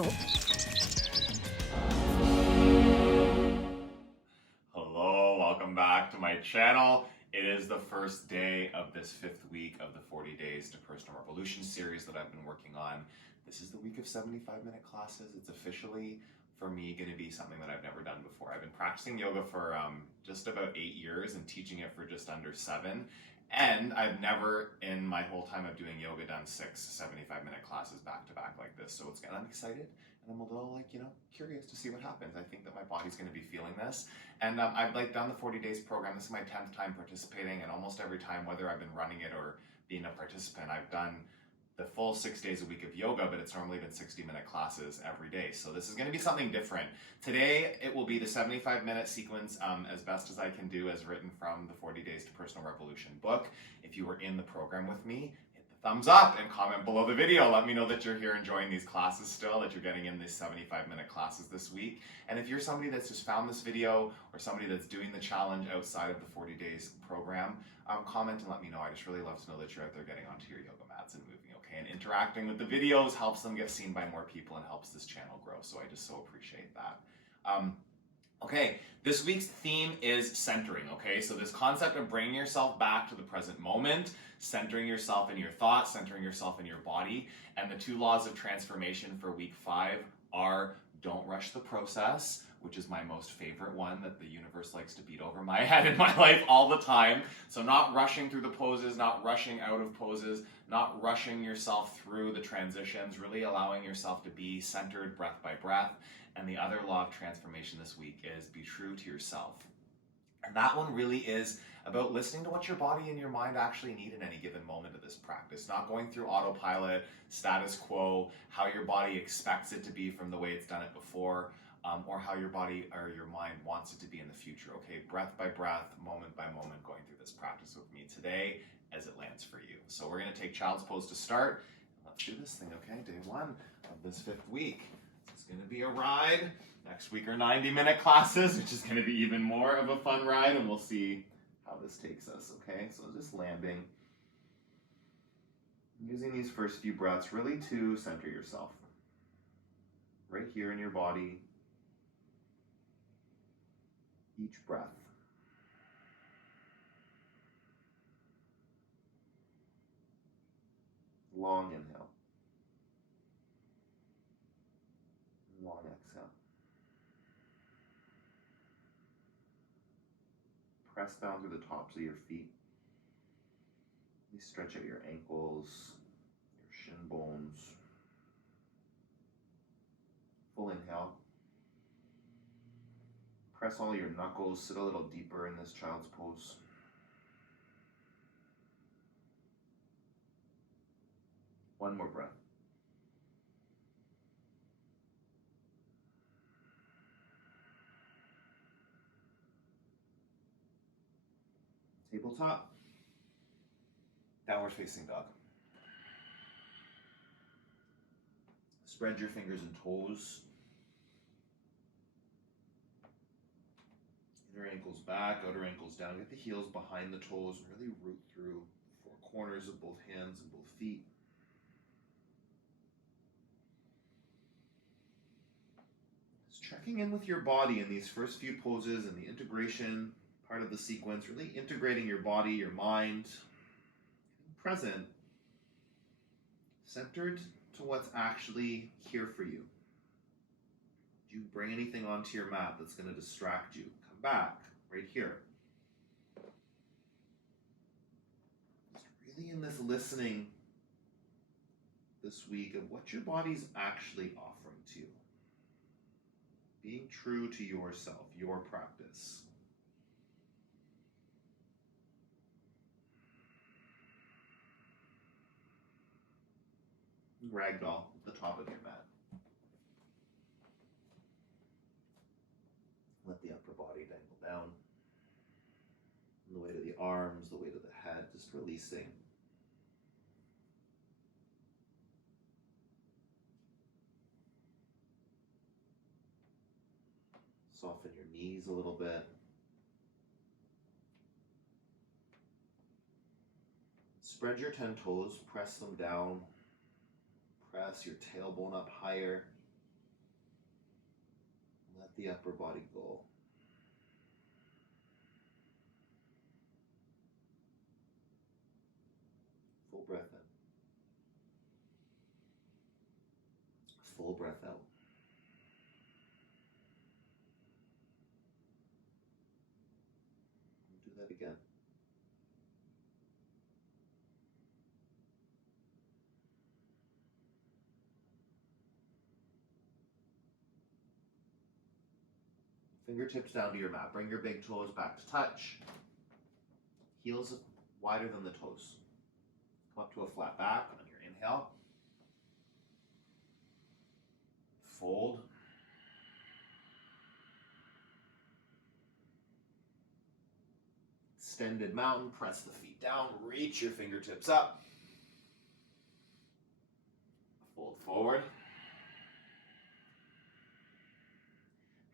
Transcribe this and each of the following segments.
channel. Hello, welcome back to my channel. It is the first day of this 5th week of the 40 Days to Personal Revolution series that I've been working on. This is the week of 75-minute classes. It's officially, for me, going to be something that I've never done before. I've been practicing yoga for just about 8 years and teaching it for just under 7. And I've never, in my whole time of doing yoga, done 6 75-minute classes back to back like this. So I'm excited. And I'm a little curious to see what happens. I think that my body's going to be feeling this. And I've done the 40 days program. This is my 10th time participating, and almost every time, whether I've been running it or being a participant, I've done the full 6 days a week of yoga, but it's normally been 60-minute classes every day. So this is going to be something different. Today, it will be the 75-minute sequence as best as I can do, as written from the 40 Days to Personal Revolution book. If you were in the program with me, thumbs up and comment below the video. Let me know that you're here enjoying these classes still, that you're getting in these 75-minute classes this week. And if you're somebody that's just found this video or somebody that's doing the challenge outside of the 40 days program, comment and let me know. I just really love to know that you're out there getting onto your yoga mats and moving, okay? And interacting with the videos helps them get seen by more people and helps this channel grow. So I just so appreciate that. Okay, this week's theme is centering, okay? So this concept of bringing yourself back to the present moment, centering yourself in your thoughts, centering yourself in your body, and the 2 laws of transformation for week 5 are don't rush the process, which is my most favorite one that the universe likes to beat over my head in my life all the time. So not rushing through the poses, not rushing out of poses, not rushing yourself through the transitions, really allowing yourself to be centered breath by breath. And the other law of transformation this week is be true to yourself. And that one really is about listening to what your body and your mind actually need in any given moment of this practice. Not going through autopilot, status quo, how your body expects it to be from the way it's done it before, or how your body or your mind wants it to be in the future. Okay, breath by breath, moment by moment, going through this practice with me today as it lands for you. So we're going to take child's pose to start. Let's do this thing, okay? Day 1 of this 5th week. It's going to be a ride. Next week are 90-minute classes, which is going to be even more of a fun ride, and we'll see how this takes us, okay? So just landing. Using these first few breaths really to center yourself. Right here in your body. Each breath. Long inhale. Long exhale. Press down through the tops of your feet. You stretch out your ankles, your shin bones. Full inhale. Press all your knuckles, sit a little deeper in this child's pose. One more breath. Tabletop, downward facing dog. Spread your fingers and toes. Inner ankles back, outer ankles down. Get the heels behind the toes and really root through the 4 corners of both hands and both feet. Just checking in with your body in these first few poses and the integration part of the sequence, really integrating your body, your mind, present, centered to what's actually here for you. Do you bring anything onto your mat that's going to distract you? Come back, right here. Just really in this listening this week of what your body's actually offering to you. Being true to yourself, your practice. Ragdoll at the top of your mat. Let the upper body dangle down. The weight of the arms, the weight of the head, just releasing. Soften your knees a little bit. Spread your 10 toes, press them down. Press your tailbone up higher. Let the upper body go. Full breath in. Full breath out. Do that again. Fingertips down to your mat. Bring your big toes back to touch. Heels wider than the toes. Come up to a flat back on your inhale. Fold. Extended mountain. Press the feet down. Reach your fingertips up. Fold forward.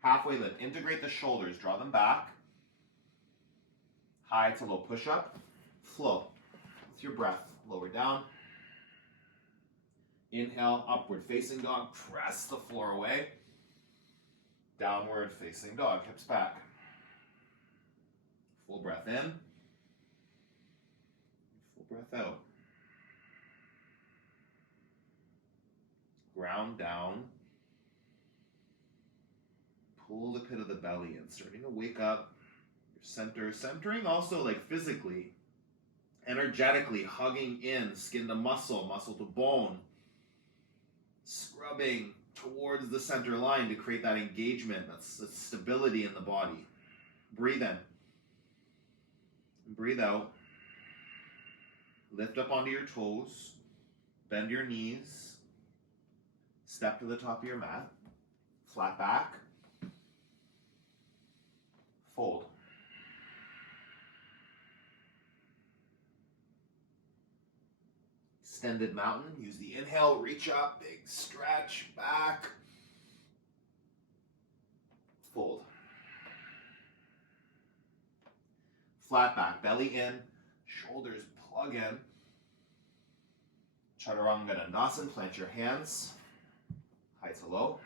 Halfway lift. Integrate the shoulders. Draw them back. High to low push-up. Flow with your breath. Lower down. Inhale, upward facing dog. Press the floor away. Downward facing dog. Hips back. Full breath in. Full breath out. Ground down. Pull the pit of the belly in. Starting to wake up your center. Centering also like physically. Energetically hugging in. Skin to muscle. Muscle to bone. Scrubbing towards the center line to create that engagement. That's stability in the body. Breathe in. Breathe out. Lift up onto your toes. Bend your knees. Step to the top of your mat. Flat back. Fold. Extended mountain. Use the inhale. Reach up. Big stretch. Back. Fold. Flat back. Belly in. Shoulders plug in. Chaturanga Dandasana. Plant your hands. High to low.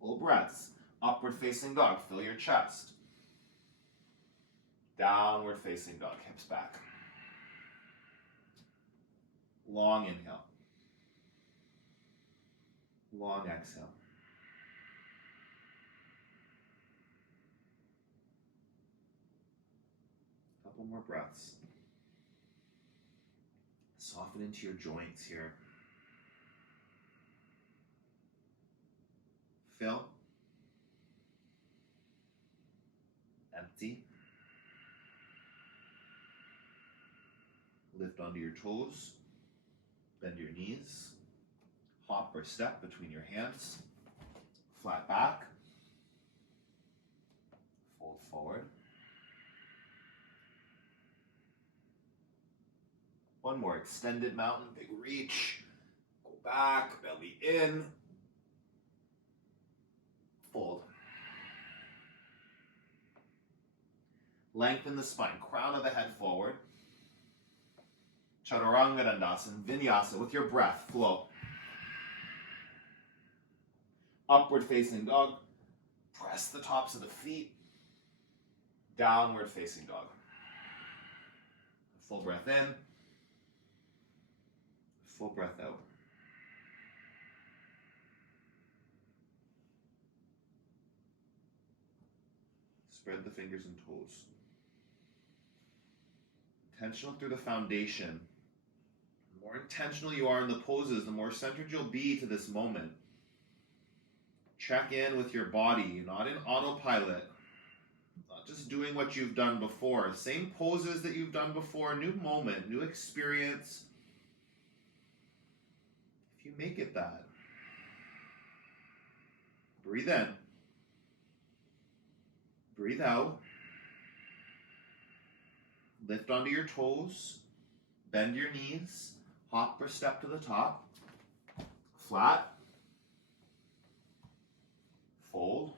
Full breaths. Upward facing dog. Fill your chest. Downward facing dog. Hips back. Long inhale. Long exhale. Couple more breaths. Soften into your joints here. Fill. Empty. Lift onto your toes. Bend your knees. Hop or step between your hands. Flat back. Fold forward. One more. Extended mountain. Big reach. Go back. Belly in. Fold. Lengthen the spine. Crown of the head forward. Chaturanga Dandasana, Vinyasa, with your breath, flow. Upward facing dog. Press the tops of the feet. Downward facing dog. Full breath in. Full breath out. Spread the fingers and toes. Intentional through the foundation. The more intentional you are in the poses, the more centered you'll be to this moment. Check in with your body, not in autopilot. Not just doing what you've done before. Same poses that you've done before, new moment, new experience. If you make it that. Breathe in. Breathe out. Lift onto your toes. Bend your knees. Hop or step to the top. Flat. Fold.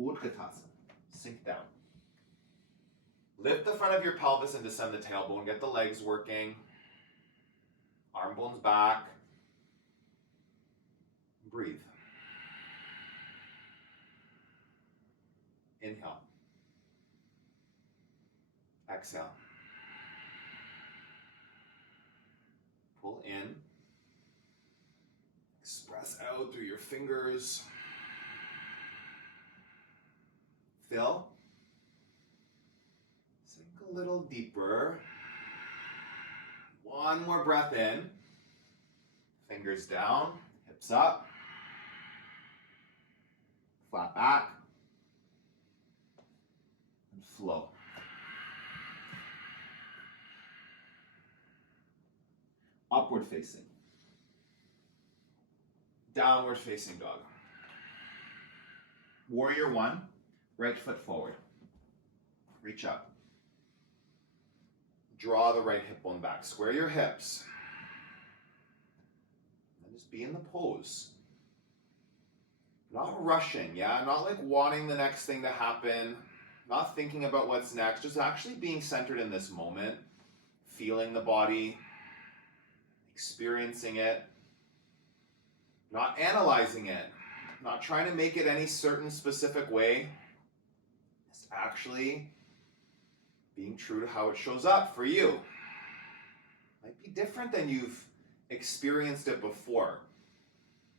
Utkatasana. Sink down. Lift the front of your pelvis and descend the tailbone. Get the legs working. Arm bones back. Breathe. Inhale. Exhale. Pull in. Express out through your fingers. Fill. Sink a little deeper. One more breath in. Fingers down, hips up. Flat back. And flow. Upward facing. Downward facing dog. Warrior one, right foot forward. Reach up. Draw the right hip bone back. Square your hips. And just be in the pose. Not rushing, yeah? Not like wanting the next thing to happen. Not thinking about what's next. Just actually being centered in this moment. Feeling the body. Experiencing it. Not analyzing it. Not trying to make it any certain specific way. Just actually being true to how it shows up for you. Might be different than you've experienced it before.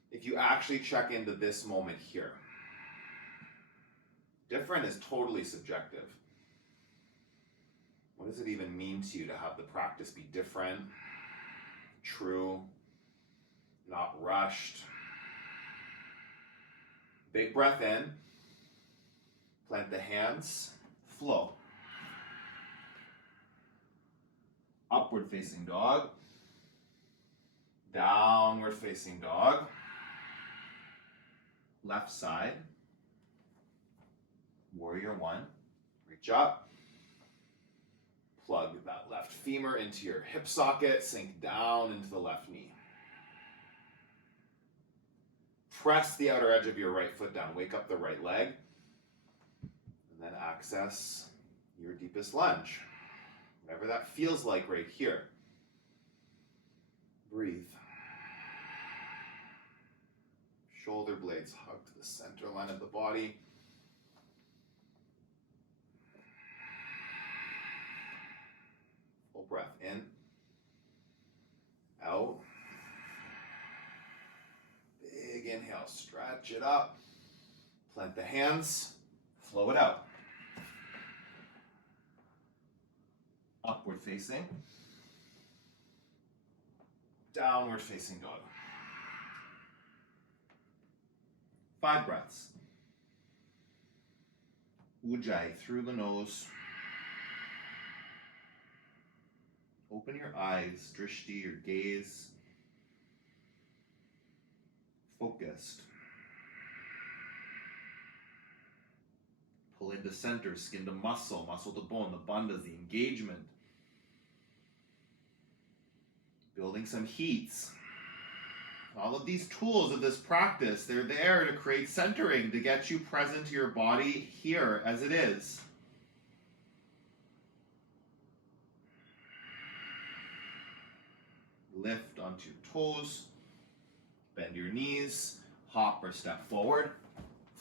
If you actually check into this moment here. Different is totally subjective. What does it even mean to you to have the practice be different, true, not rushed? Big breath in. Plant the hands. Flow. Upward facing dog. Downward facing dog. Left side. Warrior one. Reach up. Plug that left femur into your hip socket. Sink down into the left knee. Press the outer edge of your right foot down. Wake up the right leg. And then access your deepest lunge. Whatever that feels like right here. Breathe. Shoulder blades hug to the center line of the body. Full breath in. Out. Big inhale. Stretch it up. Plant the hands. Flow it out. Upward facing. Downward facing dog. 5 breaths. Ujjayi through the nose. Open your eyes, drishti, your gaze. Focused. Pull into center, skin to muscle, muscle to bone, the bandhas, the engagement. Building some heats. All of these tools of this practice, they're there to create centering, to get you present to your body here as it is. Lift onto your toes. Bend your knees. Hop or step forward.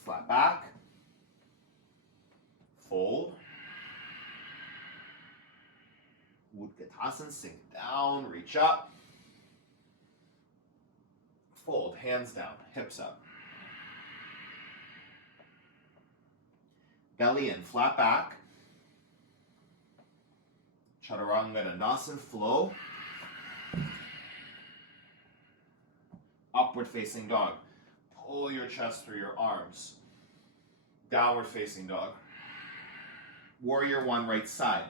Flat back. Fold. Utkatasana, sink down, reach up. Fold, hands down, hips up. Belly in, flat back. Chaturanga Dandasana, flow. Upward facing dog. Pull your chest through your arms. Downward facing dog. Warrior one, right side.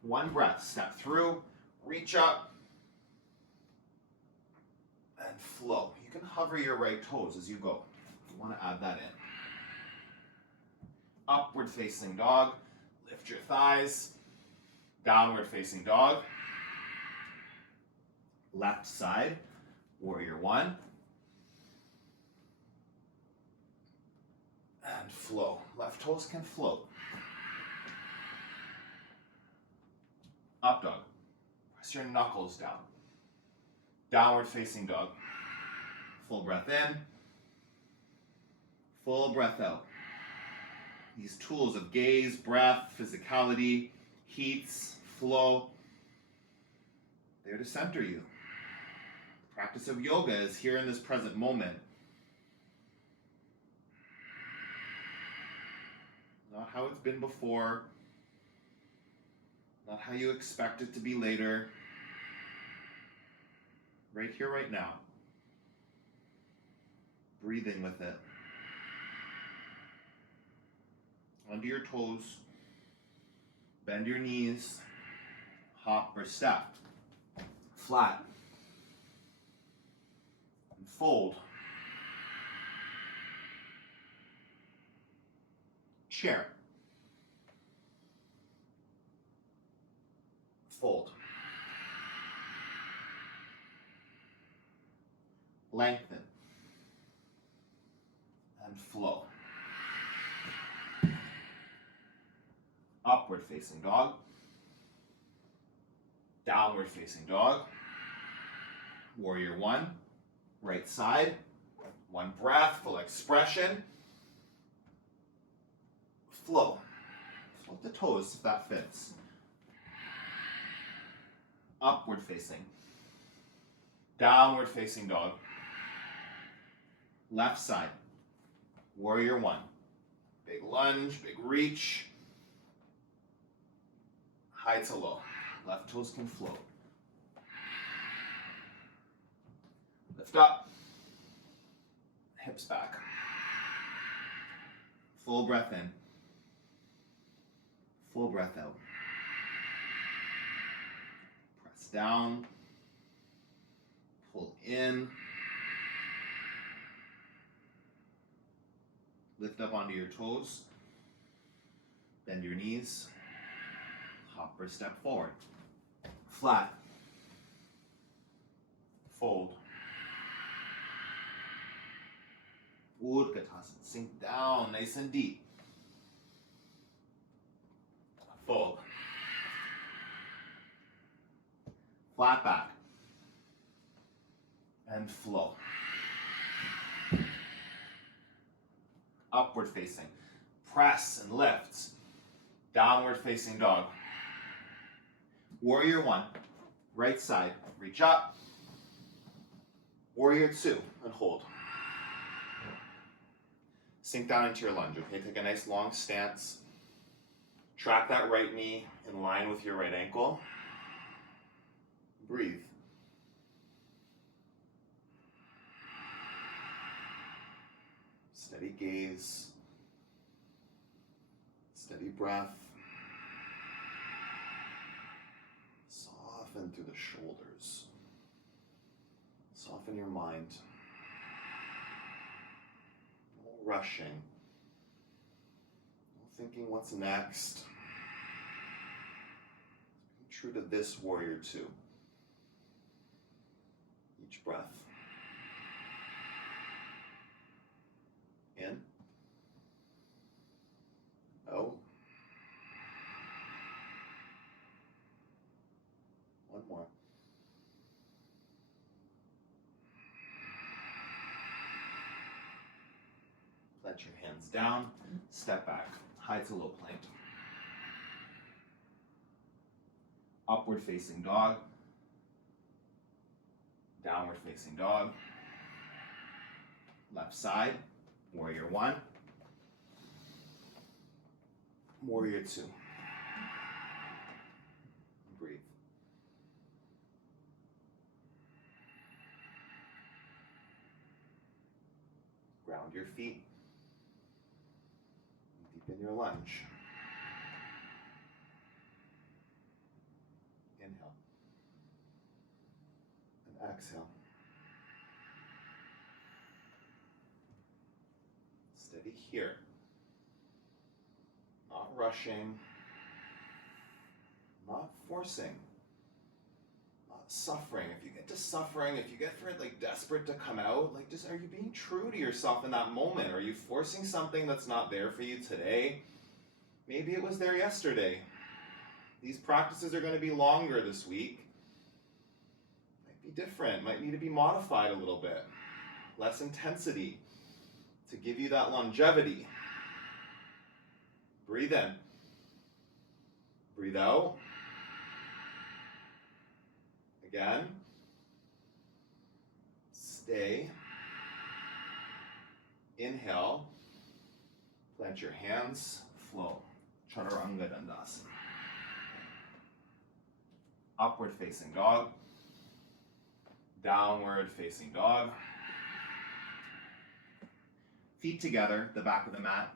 1 breath, step through, reach up, and flow. You can hover your right toes as you go. You want to add that in. Upward facing dog, lift your thighs. Downward facing dog. Left side, warrior one. And flow. Left toes can float. Up dog. Press your knuckles down. Downward facing dog. Full breath in. Full breath out. These tools of gaze, breath, physicality, heats, flow, they're to center you. The practice of yoga is here in this present moment. Not how it's been before, not how you expect it to be later. Right here, right now. Breathing with it. Onto your toes. Bend your knees. Hop or step. Flat. And fold. Chair. Fold. Lengthen. And flow. Upward facing dog. Downward facing dog. Warrior one. Right side. One breath, full expression. Flow. Float the toes if that fits. Upward facing. Downward facing dog. Left side. Warrior one. Big lunge, big reach. High to low. Left toes can float. Lift up. Hips back. Full breath in. Full breath out. Press down. Pull in. Lift up onto your toes. Bend your knees. Hop or step forward. Flat. Fold. Utkatasana. Sink down nice and deep. Fold. Flat back. And flow. Upward facing. Press and lift. Downward facing dog. Warrior one. Right side. Reach up. Warrior two. And hold. Sink down into your lunge, okay? Take a nice long stance. Track that right knee in line with your right ankle. Breathe. Steady gaze. Steady breath. Soften through the shoulders. Soften your mind. No rushing. No thinking what's next. Be true to this warrior two. Each breath. In. Out. One more. Let your hands down. Step back. High to low plank. Upward facing dog. Downward facing dog. Left side. Warrior one. Warrior two. Breathe. Ground your feet. Deepen your lunge. Inhale. And exhale. Steady here. Not rushing. Not forcing. Not suffering. If you get to suffering, if you get for it like desperate to come out, like just are you being true to yourself in that moment? Are you forcing something that's not there for you today? Maybe it was there yesterday. These practices are going to be longer this week. Like be different, might need to be modified a little bit. Less intensity to give you that longevity. Breathe in. Breathe out. Again. Stay. Inhale. Plant your hands. Flow. Chaturanga Dandasana. Upward facing dog. Downward facing dog. Feet together, the back of the mat.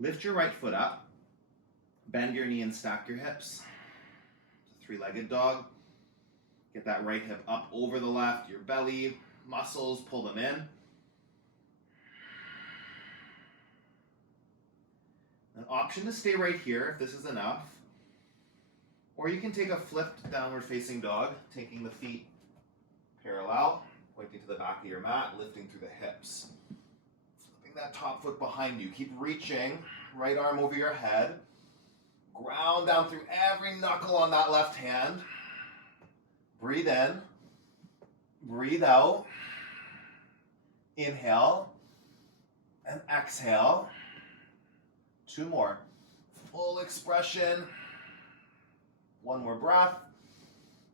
Lift your right foot up. Bend your knee and stack your hips. It's a three-legged dog. Get that right hip up over the left, your belly, muscles, pull them in. An option to stay right here if this is enough. Or you can take a flipped downward facing dog, taking the feet parallel, pointing to the back of your mat, lifting through the hips. Flipping that top foot behind you. Keep reaching, right arm over your head. Ground down through every knuckle on that left hand. Breathe in. Breathe out. Inhale. And exhale. Two more. Full expression. One more breath.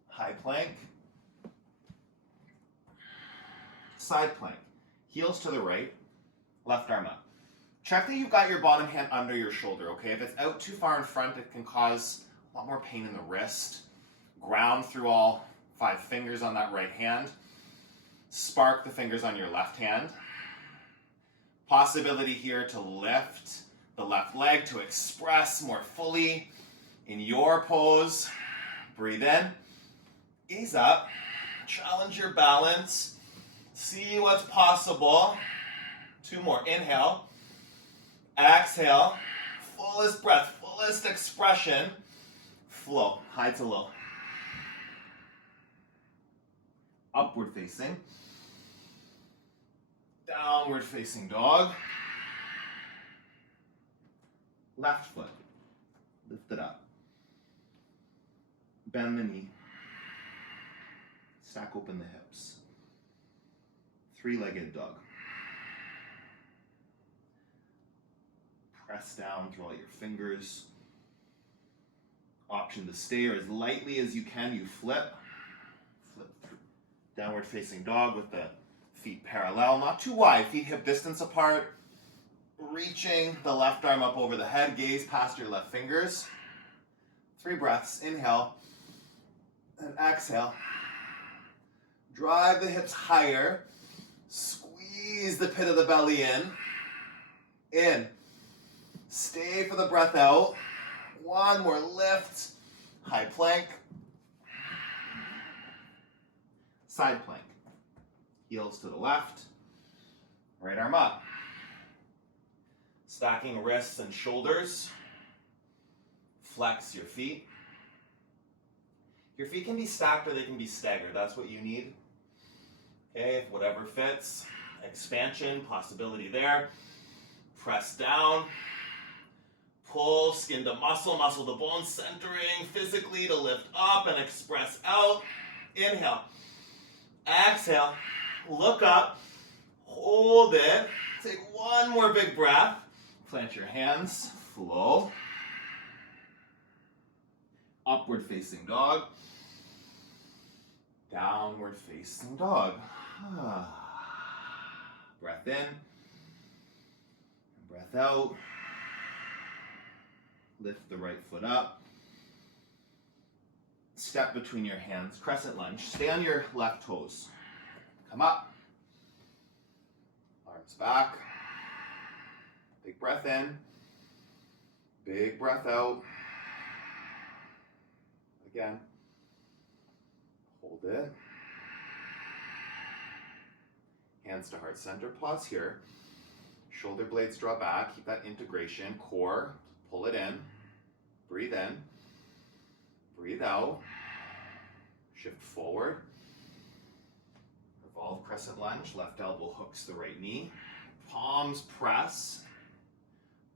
High plank. Side plank. Heels to the right. Left arm up. Check that you've got your bottom hand under your shoulder, okay? If it's out too far in front, it can cause a lot more pain in the wrist. Ground through all 5 fingers on that right hand. Spark the fingers on your left hand. Possibility here to lift the left leg to express more fully in your pose. Breathe in. Ease up. Challenge your balance. See what's possible. 2 more. Inhale. Exhale. Fullest breath. Fullest expression. Flow. High to low. Upward facing. Downward facing dog. Left foot. Lift it up. Bend the knee. Stack open the hips. Three-legged dog. Press down through all your fingers. Option to stay, or as lightly as you can, you flip. Flip through. Downward facing dog with the feet parallel, not too wide, feet hip distance apart. Reaching the left arm up over the head, gaze past your left fingers. 3 breaths, inhale and exhale. Drive the hips higher. Squeeze the pit of the belly in. In. Stay for the breath out. 1 more lift. High plank. Side plank. Heels to the left. Right arm up. Stacking wrists and shoulders. Flex your feet. Your feet can be stacked or they can be staggered. That's what you need. Okay, whatever fits. Expansion, possibility there. Press down. Pull skin to muscle, muscle to bone, centering physically to lift up and express out. Inhale. Exhale. Look up. Hold it. Take 1 more big breath. Plant your hands. Flow. Upward facing dog. Downward facing dog. Breath in. Breath out. Lift the right foot up. Step between your hands. Crescent lunge. Stay on your left toes. Come up. Arms back. Big breath in. Big breath out. Again. Hold it. Hands to heart center. Pause here. Shoulder blades draw back. Keep that integration. Core. Pull it in. Breathe in. Breathe out. Shift forward. Revolve crescent lunge. Left elbow hooks the right knee. Palms press.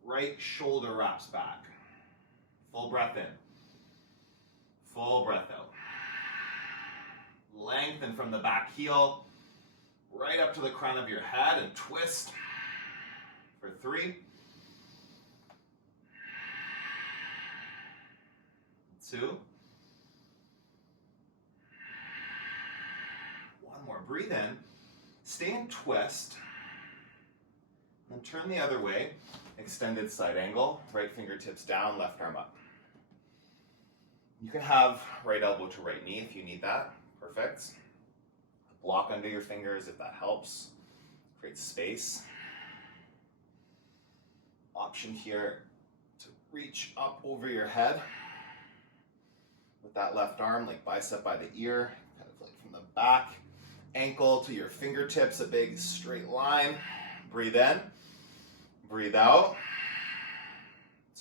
Right shoulder wraps back. Full breath in. Full breath out. Lengthen from the back heel, right up to the crown of your head, and twist for 3, 2, 1 more. Breathe in, stay in twist, then turn the other way, extended side angle, right fingertips down, left arm up. You can have right elbow to right knee if you need that, perfect. Block under your fingers if that helps, create space. Option here to reach up over your head with that left arm, like bicep by the ear, kind of like from the back ankle to your fingertips, a big straight line. Breathe in, breathe out.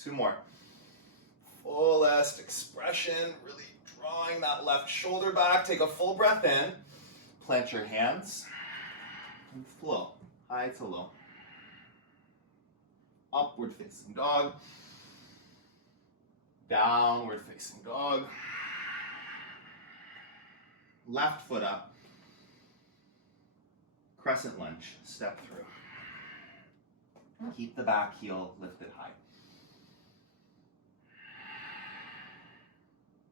2 more. Fullest expression, really drawing that left shoulder back. Take a full breath in, plant your hands, and flow, high to low. Upward facing dog, downward facing dog, left foot up, crescent lunge, step through. Keep the back heel lifted high.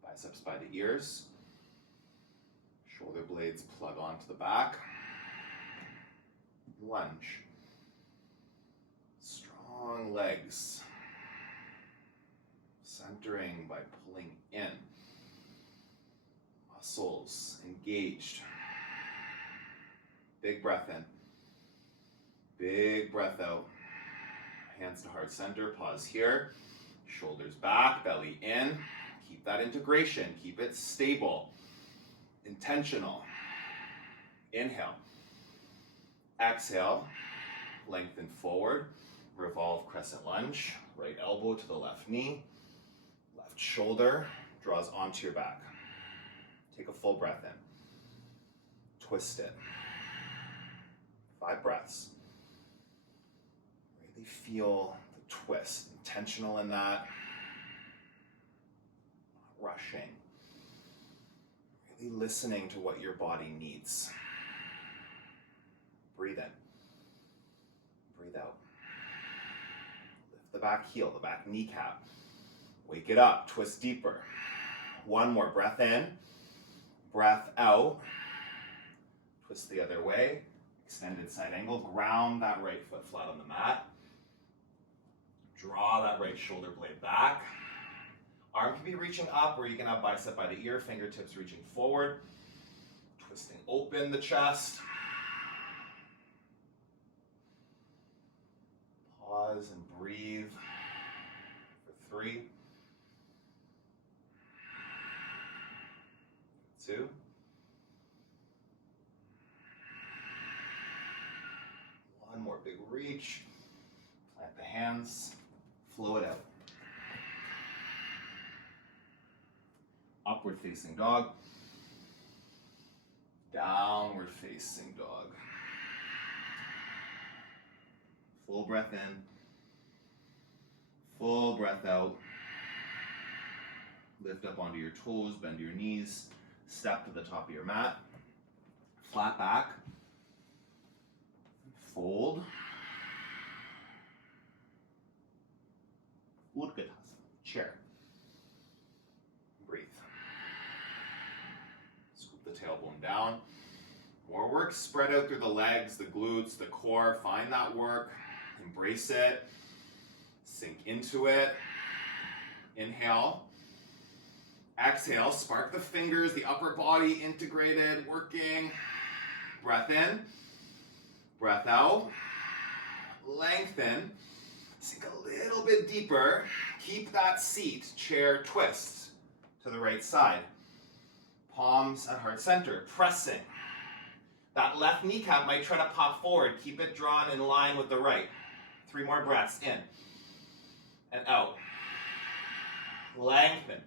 Biceps by the ears, shoulder blades plug onto the back, lunge. Strong legs, centering by pulling in, muscles engaged. Big breath in, big breath out. Hands to heart center, pause here, shoulders back, belly in. Keep that integration, keep it stable, intentional. Inhale, exhale, lengthen forward. Revolve crescent lunge, right elbow to the left knee, left shoulder draws onto your back. Take a full breath in. Twist it. 5 breaths. Really feel the twist, intentional in that. Not rushing. Really listening to what your body needs. Breathe in. Breathe out. The back heel, the back kneecap. Wake it up, twist deeper. 1 more, breath in, breath out. Twist the other way, extended side angle. Ground that right foot flat on the mat. Draw that right shoulder blade back. Arm can be reaching up, or you can have bicep by the ear, fingertips reaching forward. Twisting open the chest. Pause and breathe for 3, 2, 1 more big reach. Plant the hands, flow it out. Upward facing dog, downward facing dog. Full breath in, full breath out. Lift up onto your toes, bend your knees, step to the top of your mat. Flat back, fold. Utkatasana, chair. Breathe. Scoop the tailbone down. More work spread out through the legs, the glutes, the core. Find that work. Embrace it. Sink into it. Inhale. Exhale. Spark the fingers, the upper body integrated, working. Breath in. Breath out. Lengthen. Sink a little bit deeper. Keep that seat. Chair twist to the right side. Palms at heart center. Pressing. That left kneecap might try to pop forward. Keep it drawn in line with the right. 3 more breaths in and out. Lengthen.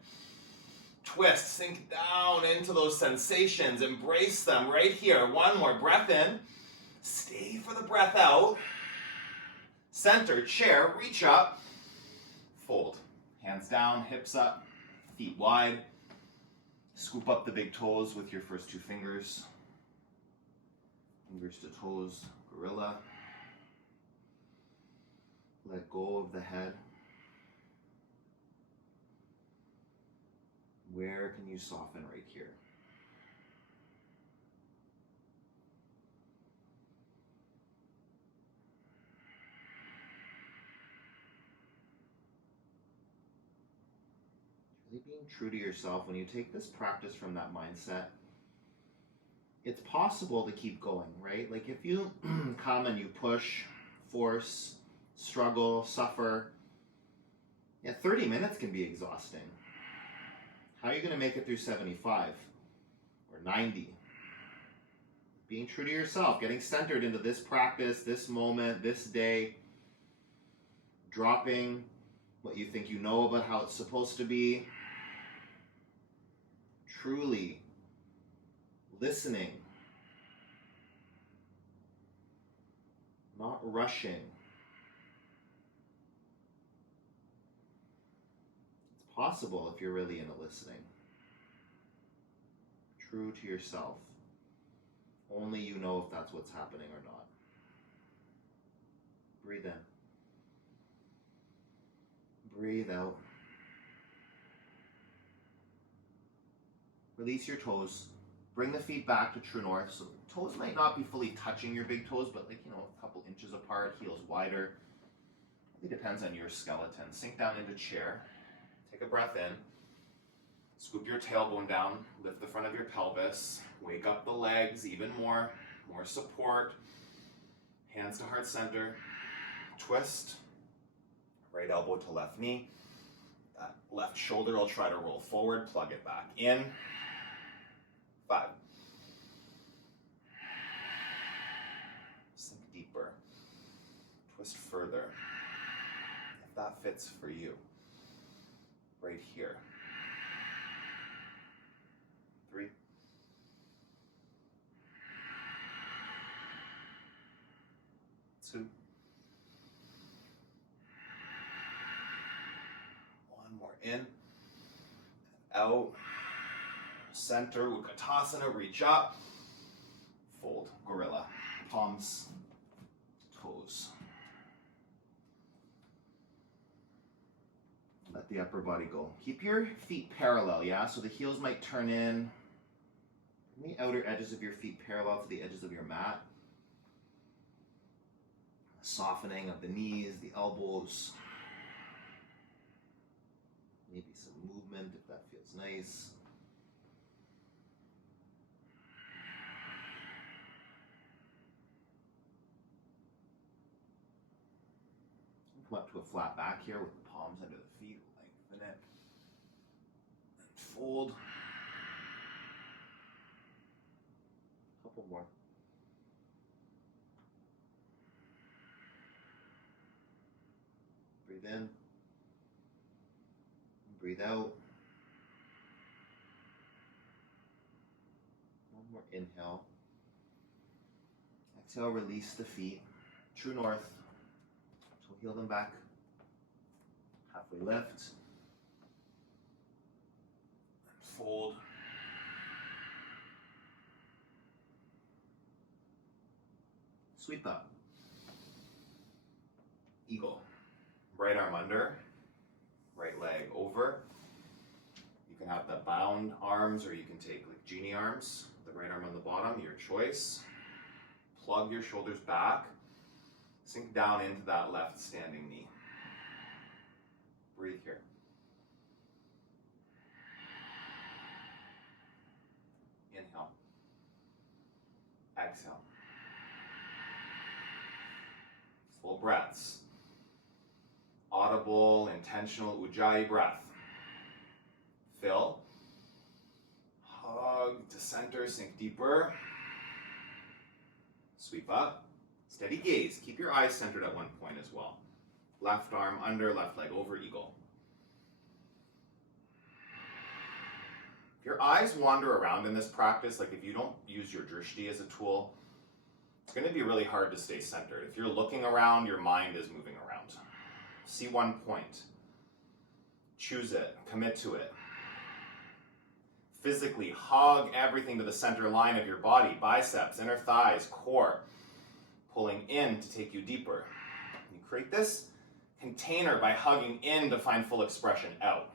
Twist, sink down into those sensations. Embrace them right here. 1 more breath in. Stay for the breath out. Center, chair, reach up. Fold. Hands down, hips up, feet wide. Scoop up the big toes with your first 2 fingers. Fingers to toes, gorilla. Let go of the head. Where can you soften right here? Really being true to yourself. When you take this practice from that mindset, it's possible to keep going, right? Like if you come and you push, force, struggle, suffer, 30 minutes can be exhausting. How are you going to make it through 75 or 90? Being true to yourself, getting centered into this practice, this moment, this day, dropping what you think you know about how it's supposed to be, truly listening, not rushing. It's possible if you're really into listening. True to yourself. Only you know if that's what's happening or not. Breathe in. Breathe out. Release your toes. Bring the feet back to true north. So toes might not be fully touching your big toes, but a couple inches apart, heels wider. It depends on your skeleton. Sink down into chair. Take a breath in. Scoop your tailbone down. Lift the front of your pelvis. Wake up the legs even more. More support. Hands to heart center. Twist. Right elbow to left knee. That left shoulder will try to roll forward. Plug it back in. 5. Sink deeper. Twist further. If that fits for you. Right here. 3. 2. 1 more in. Out. Center, Utkatasana, reach up. Fold, gorilla. Palms, toes. Let the upper body go. Keep your feet parallel, yeah? So the heels might turn in. Bring the outer edges of your feet parallel to the edges of your mat. Softening of the knees, the elbows. Maybe some movement if that feels nice. Come up to a flat back here with the palms under the feet, lengthen it, and fold. Couple more. Breathe in, breathe out. One more inhale. Exhale, release the feet. True north. Heel them back, halfway lift, and fold. Sweep up. Eagle. Right arm under, right leg over. You can have the bound arms or you can take like genie arms, the right arm on the bottom, your choice. Plug your shoulders back. Sink down into that left standing knee. Breathe here. Inhale. Exhale. Full breaths. Audible, intentional Ujjayi breath. Fill. Hug to center, sink deeper. Sweep up. Steady gaze. Keep your eyes centered at one point as well. Left arm under, left leg over, eagle. If your eyes wander around in this practice, like if you don't use your drishti as a tool, it's going to be really hard to stay centered. If you're looking around, your mind is moving around. See one point. Choose it. Commit to it. Physically hug everything to the center line of your body, biceps, inner thighs, core, pulling in to take you deeper. You create this container by hugging in to find full expression. Out.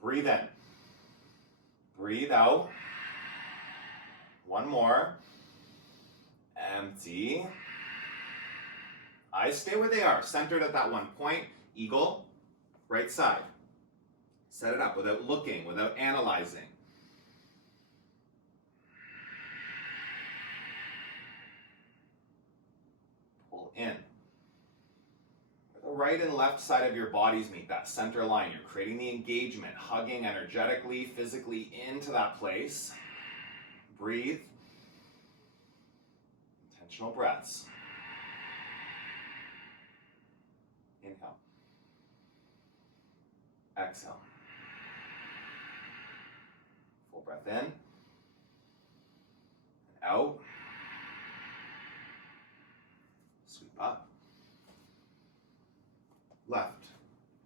Breathe in. Breathe out. One more. Empty. Eyes stay where they are, centered at that one point. Eagle, right side. Set it up without looking, without analyzing. Pull in. The right and left side of your bodies meet, that center line. You're creating the engagement, hugging energetically, physically into that place. Breathe. Intentional breaths. Inhale. Exhale. Full breath in. And out. Sweep up. Left.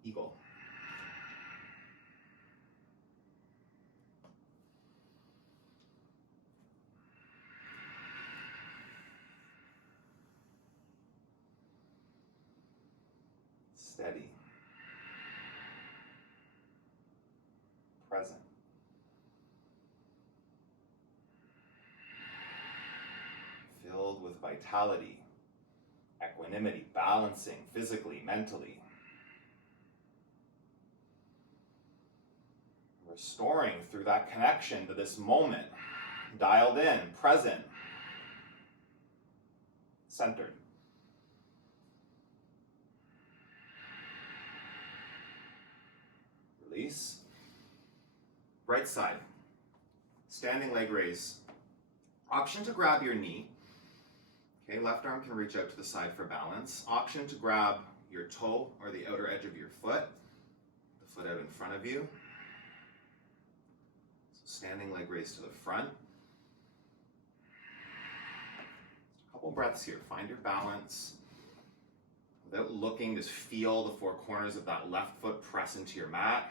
Eagle. Steady. Present. Filled with vitality, equanimity, balancing physically, mentally. Restoring through that connection to this moment. Dialed in, present, centered. Release. Right side. Standing leg raise. Option to grab your knee. Okay, left arm can reach out to the side for balance. Option to grab your toe or the outer edge of your foot. The foot out in front of you. So standing leg raise to the front. A couple breaths here. Find your balance. Without looking, just feel the four corners of that left foot press into your mat.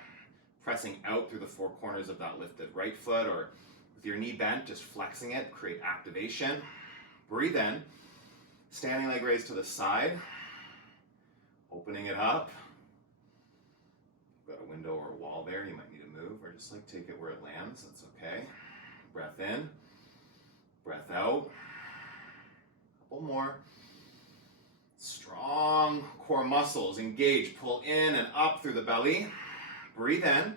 Pressing out through the four corners of that lifted right foot, or with your knee bent, just flexing it, create activation. Breathe in. Standing leg raise to the side. Opening it up. You've got a window or a wall there, you might need to move, or just like take it where it lands, that's okay. Breath in. Breath out. Couple more. Strong core muscles, engage, pull in and up through the belly. Breathe in,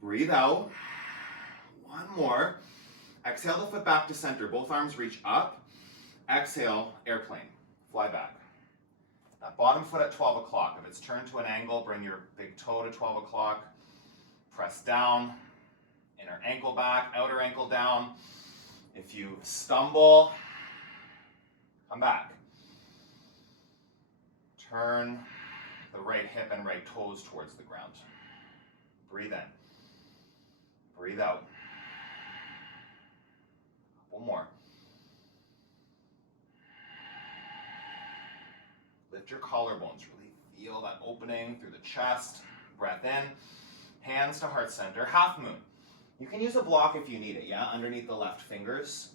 breathe out. One more. Exhale the foot back to center. Both arms reach up. Exhale, airplane, fly back. That bottom foot at 12 o'clock. If it's turned to an angle, bring your big toe to 12 o'clock. Press down, inner ankle back, outer ankle down. If you stumble, come back. Turn the right hip and right toes towards the ground. Breathe in. Breathe out. Couple more. Lift your collarbones. Really feel that opening through the chest. Breath in. Hands to heart center. Half moon. You can use a block if you need it, yeah? Underneath the left fingers.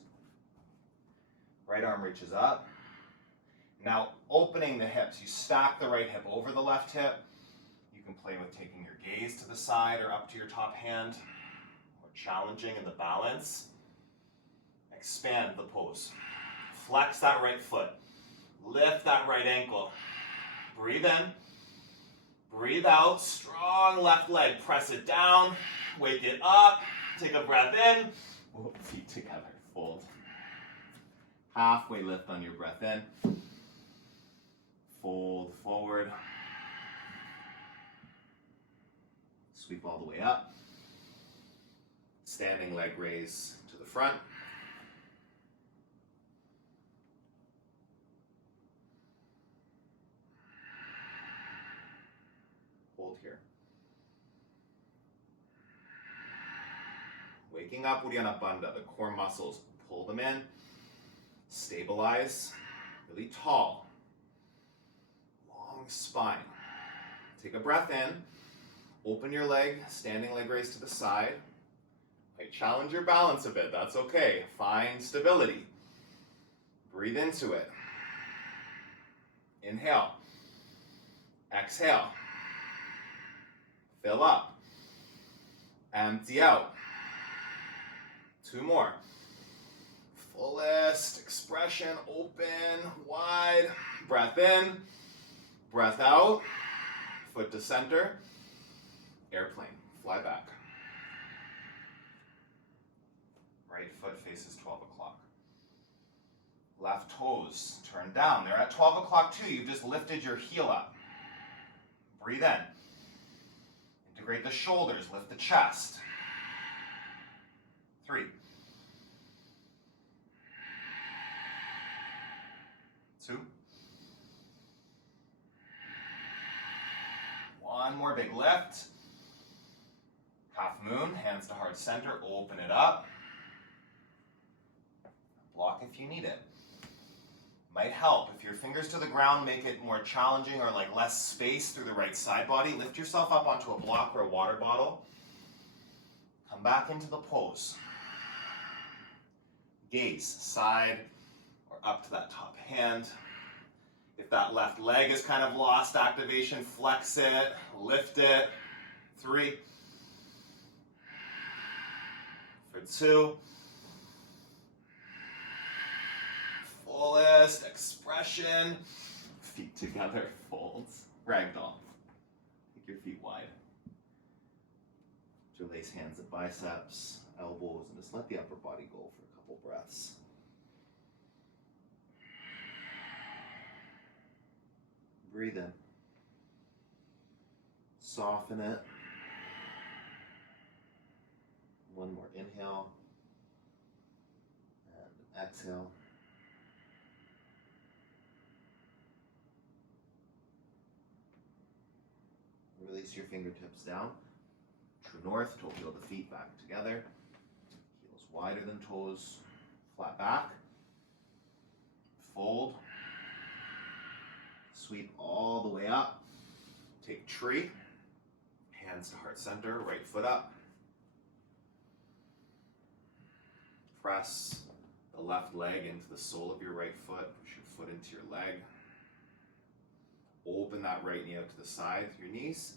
Right arm reaches up. Now opening the hips. You stack the right hip over the left hip. You can play with taking your gaze to the side or up to your top hand. Or challenging in the balance. Expand the pose. Flex that right foot. Lift that right ankle. Breathe in. Breathe out. Strong left leg. Press it down. Wake it up. Take a breath in. Feet together. Fold. Halfway lift on your breath in. Fold forward. Sweep all the way up. Standing leg raise to the front. Hold here. Waking up Uddiyana Bandha, the core muscles, pull them in, stabilize, really tall, long spine. Take a breath in, open your leg, standing leg raise to the side, Might challenge your balance a bit, that's okay. Find stability. Breathe into it. Inhale. Exhale. Fill up. Empty out. 2 more. Fullest expression, open, wide. Breath in, breath out. Foot to center. Airplane, fly back. Right foot faces 12 o'clock. Left toes turn down. They're at 12 o'clock too. You've just lifted your heel up. Breathe in. Integrate the shoulders, lift the chest. 3. 2. 1 more big lift. Half moon, hands to heart center, open it up. Block if you need it. Might help. If your fingers to the ground make it more challenging or like less space through the right side body, lift yourself up onto a block or a water bottle. Come back into the pose. Gaze side or up to that top hand. If that left leg is kind of lost activation, flex it, lift it. 3. For 2. Fullest expression. Feet together, folds. Ragdoll. Take your feet wide. Interlace hands at biceps, elbows, and just let the upper body go for a couple breaths. Breathe in. Soften it. 1 more inhale. And exhale. Release your fingertips down. True north, toe heel to feet back together. Heels wider than toes. Flat back. Fold. Sweep all the way up. Take tree. Hands to heart center, right foot up. Press the left leg into the sole of your right foot. Push your foot into your leg. Open that right knee out to the side with your knees.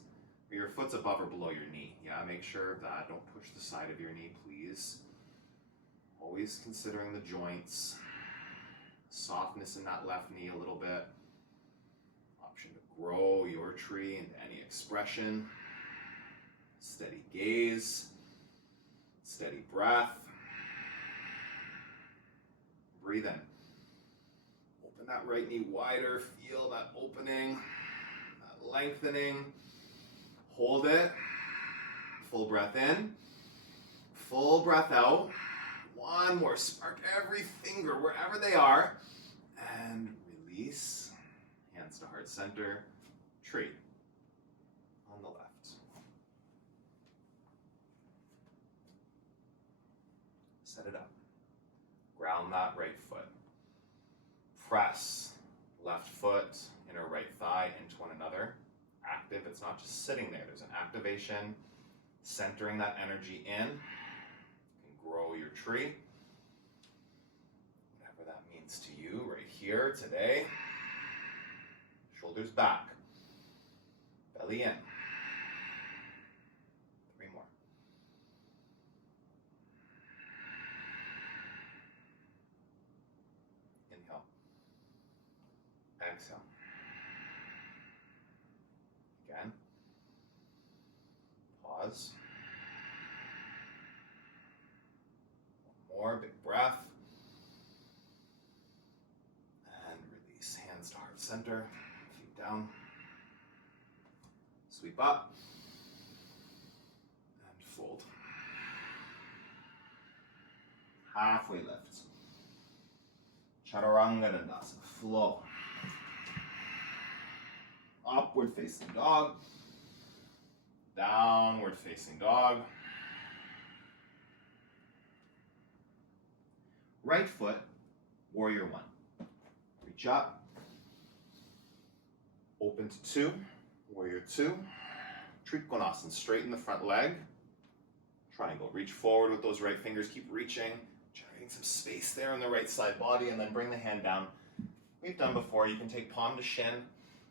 Or your foot's above or below your knee. Yeah, make sure of that. Don't push the side of your knee, please. Always considering the joints. Softness in that left knee a little bit. Option to grow your tree into any expression. Steady gaze. Steady breath. Breathe in. Open that right knee wider. Feel that opening, that lengthening. Hold it. Full breath in. Full breath out. 1 more. Spark every finger wherever they are. And release. Hands to heart center. Tree. On the left. Set it up. Ground that right foot. Press left foot, inner right thigh into one another. Active, it's not just sitting there. There's an activation, centering that energy in. You can grow your tree. Whatever that means to you right here today. Shoulders back. Belly in. 3 more. Inhale. Exhale. Again. Pause. 1 more, big breath. And release. Hands to heart center. Feet down. Sweep up. And fold. Halfway lift. Chaturanga Dandasana. Flow. Upward facing dog. Downward facing dog. Right foot, warrior 1. Reach up. Open to 2, warrior 2. Trikonasana, straighten the front leg. Triangle. Reach forward with those right fingers. Keep reaching. Generating some space there on the right side body, and then bring the hand down. We've done before. You can take palm to shin.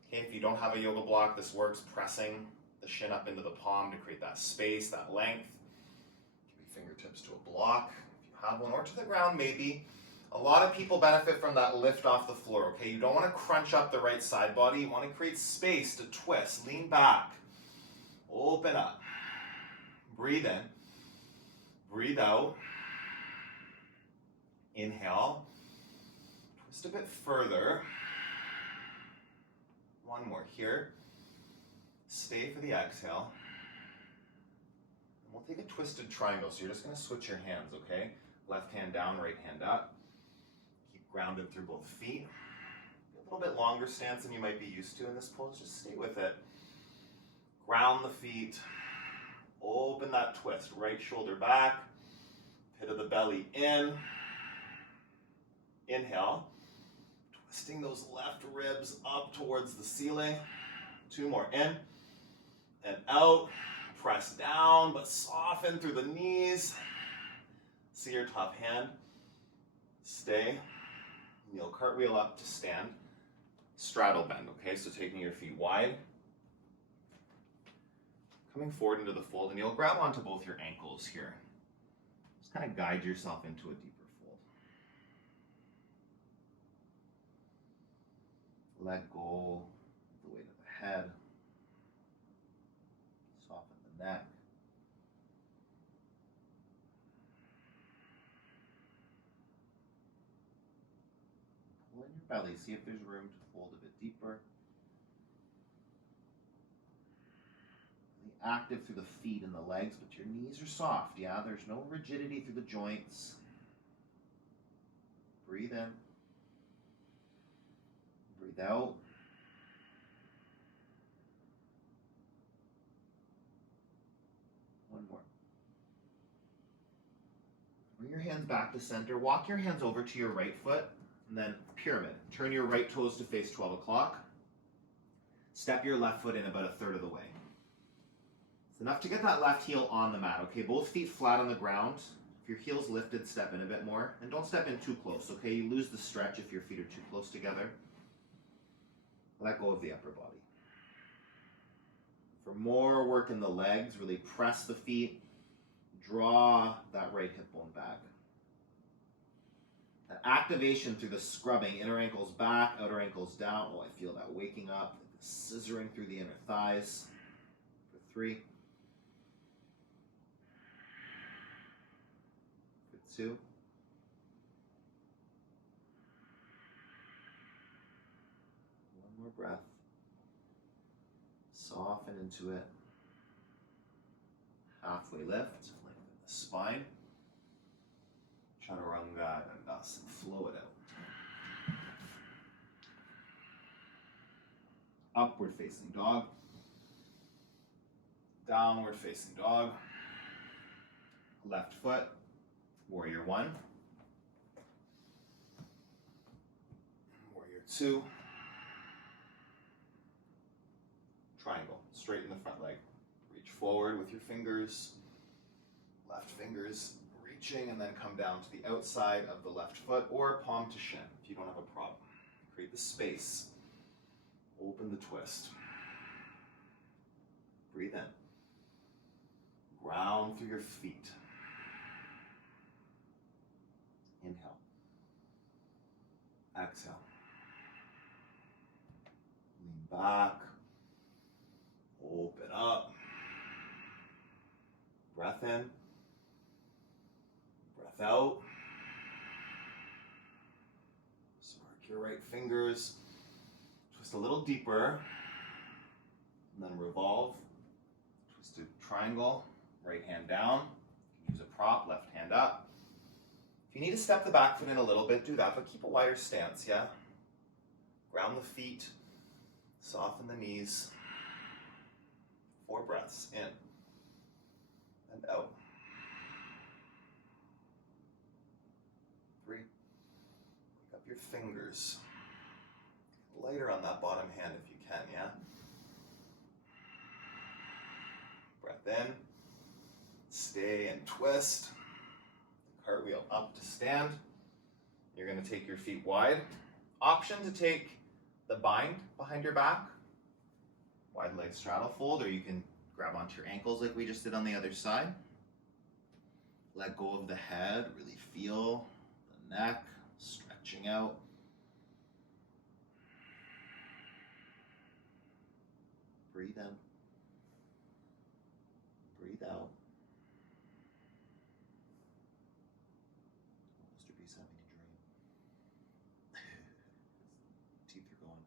Okay, if you don't have a yoga block, this works. Pressing the shin up into the palm to create that space, that length. Give your fingertips to a block if you have one, or to the ground maybe. A lot of people benefit from that lift off the floor, okay? You don't want to crunch up the right side body. You want to create space to twist. Lean back. Open up. Breathe in. Breathe out. Inhale. Twist a bit further. One more here. Stay for the exhale. And we'll take a twisted triangle. So you're just going to switch your hands, okay? Left hand down, right hand up. Grounded through both feet. A little bit longer stance than you might be used to in this pose. Just stay with it. Ground the feet. Open that twist. Right shoulder back. Pit of the belly in. Inhale. Twisting those left ribs up towards the ceiling. 2 more. In and out. Press down, but soften through the knees. See your top hand. Stay. Kneel, cartwheel up to stand. Straddle bend, okay? So taking your feet wide. Coming forward into the fold, and you'll grab onto both your ankles here. Just kind of guide yourself into a deeper fold. Let go of the weight of the head. Soften the neck. Pull in your belly, see if there's room to fold a bit deeper. Really active through the feet and the legs, but your knees are soft, yeah? There's no rigidity through the joints. Breathe in. Breathe out. One more. Bring your hands back to center. Walk your hands over to your right foot, and then pyramid. Turn your right toes to face 12 o'clock. Step your left foot in about 1/3 of the way. It's enough to get that left heel on the mat, okay? Both feet flat on the ground. If your heel's lifted, step in a bit more. And don't step in too close, okay? You lose the stretch if your feet are too close together. Let go of the upper body. For more work in the legs, really press the feet. Draw that right hip bone back. That activation through the scrubbing, inner ankles back, outer ankles down. Oh, I feel that waking up, scissoring through the inner thighs. For 3. For 2. One more breath. Soften into it. Halfway lift, lengthen the spine. Chaturanga Dandasana, flow it out. Upward facing dog. Downward facing dog. Left foot, warrior 1. Warrior 2. Triangle, straighten the front leg. Reach forward with your fingers. Left fingers reaching, and then come down to the outside of the left foot, or palm to shin if you don't have a problem. Create the space. Open the twist. Breathe in. Ground through your feet. Inhale. Exhale. Lean back. Open up. Breath in. Breath out. Spark your right fingers. Twist a little deeper. And then revolve. Twisted triangle. Right hand down. Use a prop. Left hand up. If you need to step the back foot in a little bit, do that, but keep a wider stance, yeah? Ground the feet. Soften the knees. 4 breaths in and out. 3. Pick up your fingers. Lighter on that bottom hand if you can, yeah? Breath in. Stay and twist. Cartwheel up to stand. You're going to take your feet wide. Option to take the bind behind your back. Wide leg straddle fold, or you can grab onto your ankles like we just did on the other side. Let go of the head, really feel the neck stretching out. Breathe in. Breathe out. Mr. B's having a dream. Teeth are going.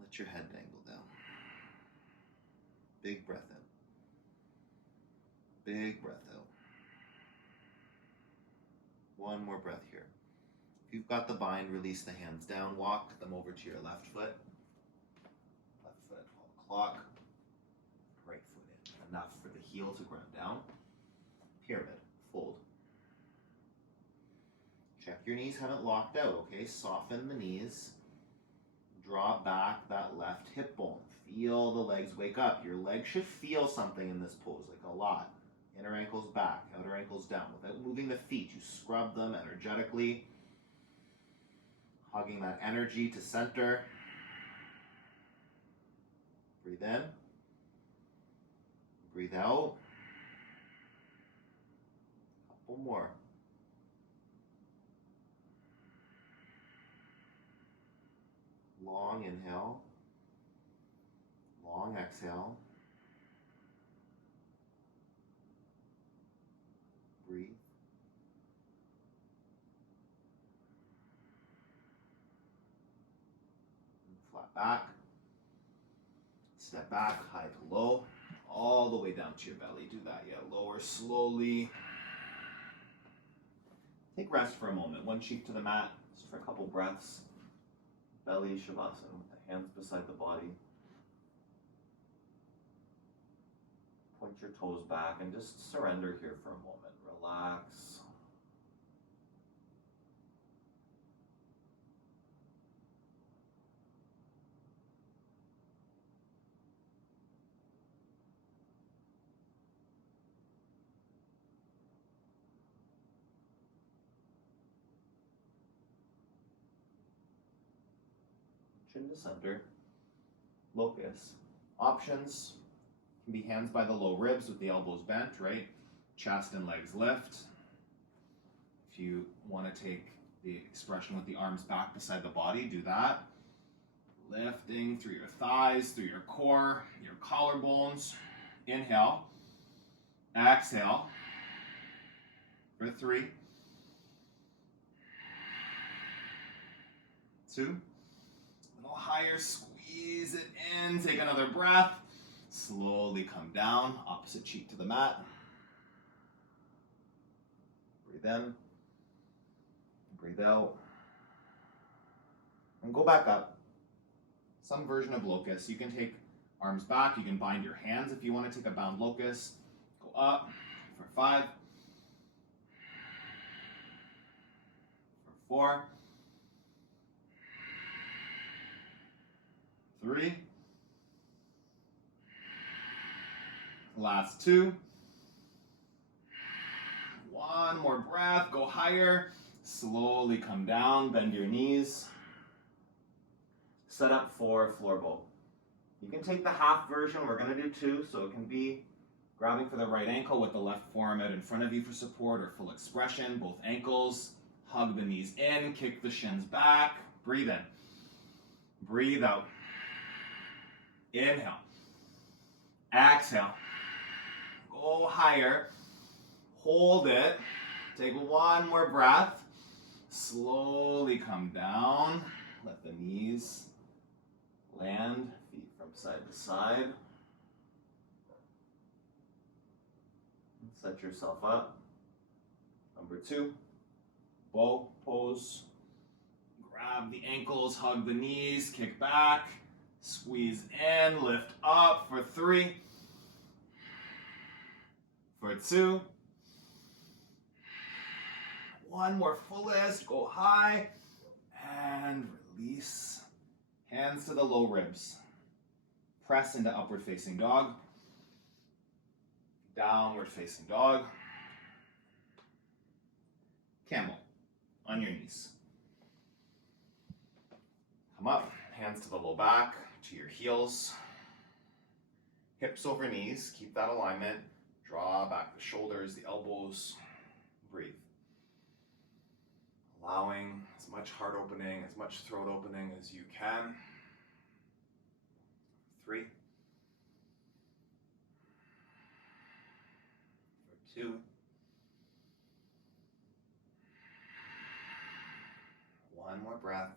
Let your head dangle down. Big breath in. Big breath out. One more breath here. If you've got the bind, release the hands down. Walk them over to your left foot. Left foot at 12 o'clock. Right foot in. Enough for the heel to ground down. Pyramid. Fold. Check your knees haven't locked out, okay? Soften the knees. Draw back that left hip bone. Feel the legs wake up. Your legs should feel something in this pose, like a lot. Inner ankles back, outer ankles down. Without moving the feet, you scrub them energetically. Hugging that energy to center. Breathe in. Breathe out. Couple more. Long inhale. Long exhale. Breathe. Flat back. Step back, high to low, all the way down to your belly. Do that, yeah. Lower slowly. Take rest for a moment. One cheek to the mat, just for a couple breaths. Belly Shavasana with the hands beside the body. Point your toes back and just surrender here for a moment. Relax. Chin to center. Locust. Options can be hands by the low ribs with the elbows bent, right? Chest and legs lift. If you want to take the expression with the arms back beside the body, do that. Lifting through your thighs, through your core, your collarbones. Inhale. Exhale. For 3. 2. A little higher, squeeze it in. Take another breath. Slowly come down, opposite cheek to the mat. Breathe in. Breathe out. And go back up. Some version of locust. You can take arms back. You can bind your hands if you want to take a bound locust. Go up for 5. For 4. 3. Last 2. One more breath. Go higher. Slowly come down. Bend your knees. Set up for floor bow. You can take the half version. We're going to do 2. So it can be grabbing for the right ankle with the left forearm out in front of you for support or full expression. Both ankles. Hug the knees in. Kick the shins back. Breathe in. Breathe out. Inhale. Exhale. Go higher. Hold it. Take one more breath. Slowly come down. Let the knees land. Feet from side to side. Set yourself up. Number 2. Bow pose. Grab the ankles, hug the knees, kick back. Squeeze in, lift up for 3. For 2. One more fullest, go high, and release. Hands to the low ribs. Press into upward facing dog. Downward facing dog. Camel, on your knees. Come up, hands to the low back, to your heels. Hips over knees, keep that alignment. Draw back the shoulders, the elbows. Breathe. Allowing as much heart opening, as much throat opening as you can. 3. 2. 1 more breath.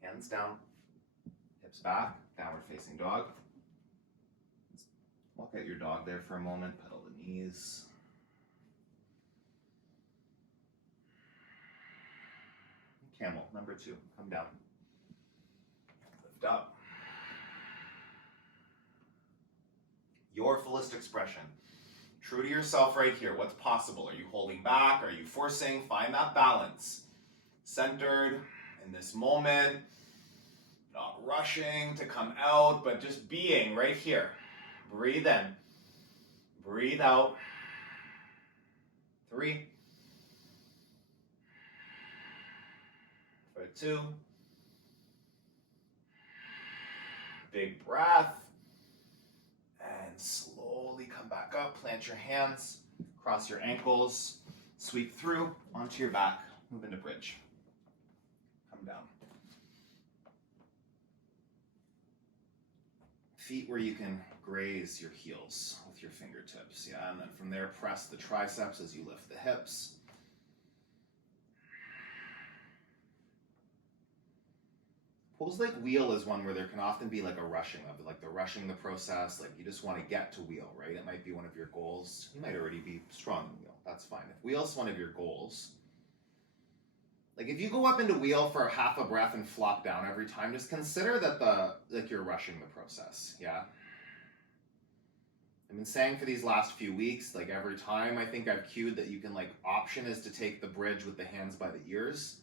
Hands down, hips back, downward facing dog. Walk out your dog there for a moment, pedal the knees. Camel, number 2, come down. Lift up. Your fullest expression. True to yourself right here. What's possible? Are you holding back? Are you forcing? Find that balance. Centered in this moment. Not rushing to come out, but just being right here. Breathe in. Breathe out. 3. For 2. Big breath. And slowly come back up. Plant your hands. Cross your ankles. Sweep through onto your back. Move into bridge. Come down. Feet where you can graze your heels with your fingertips, yeah? And then from there, press the triceps as you lift the hips. Pose like wheel is one where there can often be like a rushing of it, like the rushing the process, like you just want to get to wheel, right? It might be one of your goals. You might already be strong in wheel, that's fine. If wheel's one of your goals, like if you go up into wheel for half a breath and flop down every time, just consider that you're rushing the process, yeah? I've been saying for these last few weeks, like every time I think I've cued that you can like option is to take the bridge with the hands by the ears.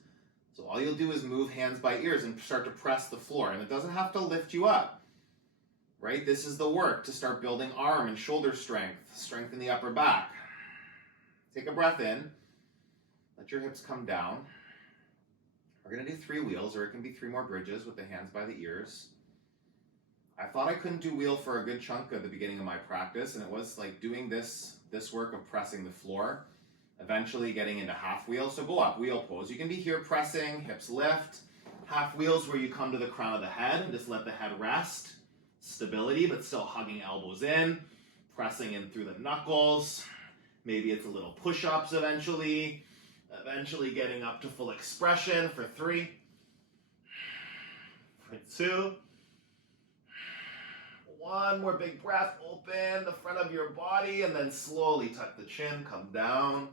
So all you'll do is move hands by ears and start to press the floor, and it doesn't have to lift you up, right? This is the work to start building arm and shoulder strength, strengthen the upper back. Take a breath in, let your hips come down. We're gonna do 3 wheels, or it can be 3 more bridges with the hands by the ears. I thought I couldn't do wheel for a good chunk at the beginning of my practice, and it was like doing this work of pressing the floor, eventually getting into half wheel. So go up, wheel pose. You can be here pressing, hips lift. Half wheels where you come to the crown of the head and just let the head rest. Stability, but still hugging elbows in, pressing in through the knuckles. Maybe it's a little push-ups eventually getting up to full expression for 3, for 2. 1 more big breath, open the front of your body, and then slowly tuck the chin, come down.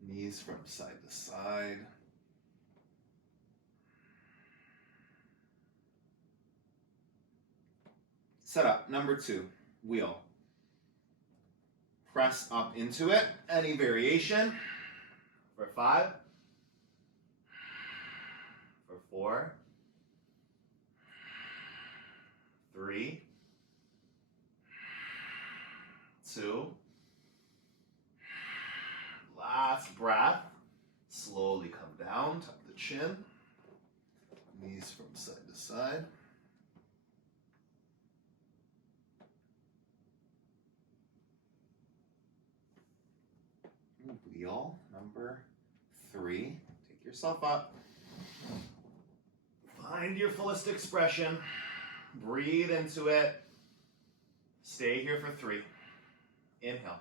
Knees from side to side. Set up, number 2, wheel. Press up into it, any variation. For 5, for 4, 3, 2, last breath. Slowly come down, tuck the chin, knees from side to side. Wheel number 3. Take yourself up. Find your fullest expression. Breathe into it. Stay here for 3. Inhale.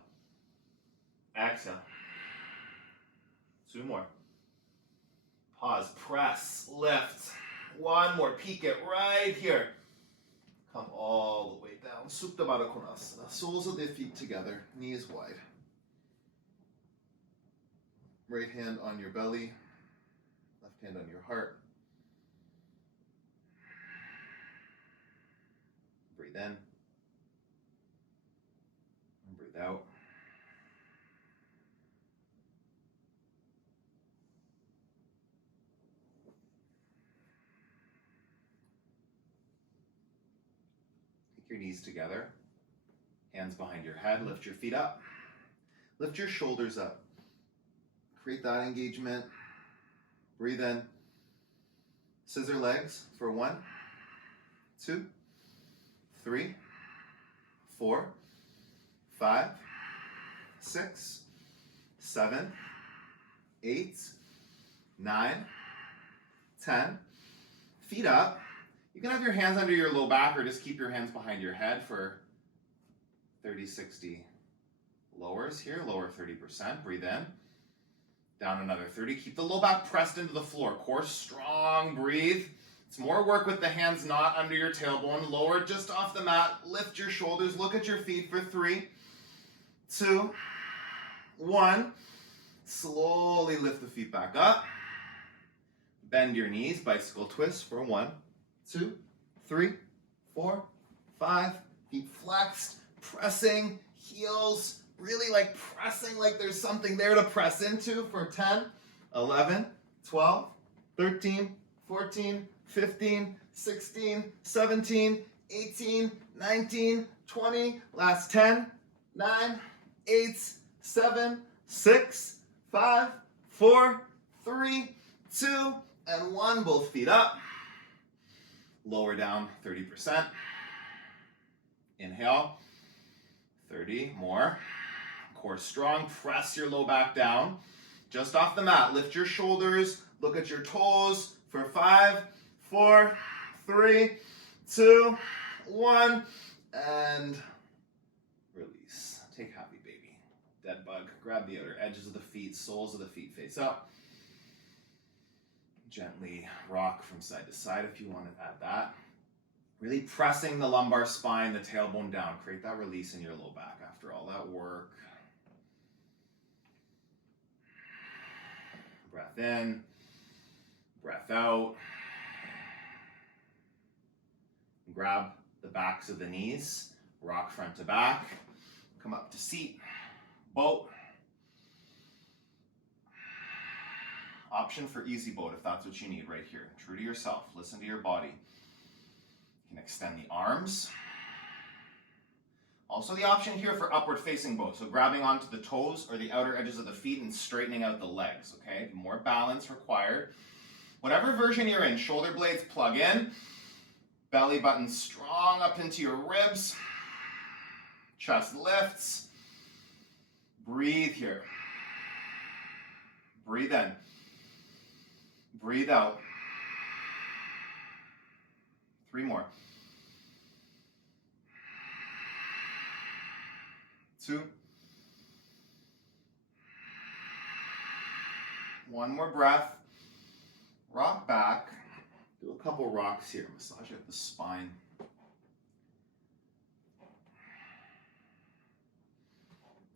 Exhale. 2 more. Pause. Press. Lift. 1 more. Peek it right here. Come all the way down. Supta Baddha Konasana. Soles of the feet together. Knees wide. Right hand on your belly, left hand on your heart. Breathe in, and breathe out. Your knees together, hands behind your head, lift your feet up, lift your shoulders up, create that engagement, breathe in, scissor legs for 1, 2, 3, 4, 5, 6, 7, 8, 9, 10, feet up. You can have your hands under your low back or just keep your hands behind your head for 30, 60 lowers here. Lower 30%. Breathe in. Down another 30. Keep the low back pressed into the floor. Core strong. Breathe. It's more work with the hands not under your tailbone. Lower just off the mat. Lift your shoulders. Look at your feet for 3, 2, 1. Slowly lift the feet back up. Bend your knees. Bicycle twist for 1, 2, 3, 4, 5. Feet flexed, pressing, heels, really like pressing like there's something there to press into for 10, 11, 12, 13, 14, 15, 16, 17, 18, 19, 20. Last 10, 9, 8, 7, 6, 5, 4, 3, 2, and 1. Both feet up. Lower down 30%. Inhale. 30 more. Core strong. Press your low back down. Just off the mat. Lift your shoulders. Look at your toes for 5, 4, 3, 2, 1. And release. Take happy baby. Dead bug. Grab the outer edges of the feet. Soles of the feet face up. Gently rock from side to side if you want to add that. Really pressing the lumbar spine, the tailbone down. Create that release in your low back after all that work. Breath in, breath out. Grab the backs of the knees, rock front to back. Come up to seat, boat. Option for easy boat if that's what you need right here. True to yourself, listen to your body. You can extend the arms. Also the option here for upward facing boat. So grabbing onto the toes or the outer edges of the feet and straightening out the legs, okay? More balance required. Whatever version you're in, shoulder blades plug in. Belly button strong up into your ribs. Chest lifts. Breathe here. Breathe in. Breathe out. 3 more. 2. 1 more breath. Rock back. Do a couple rocks here. Massage out the spine.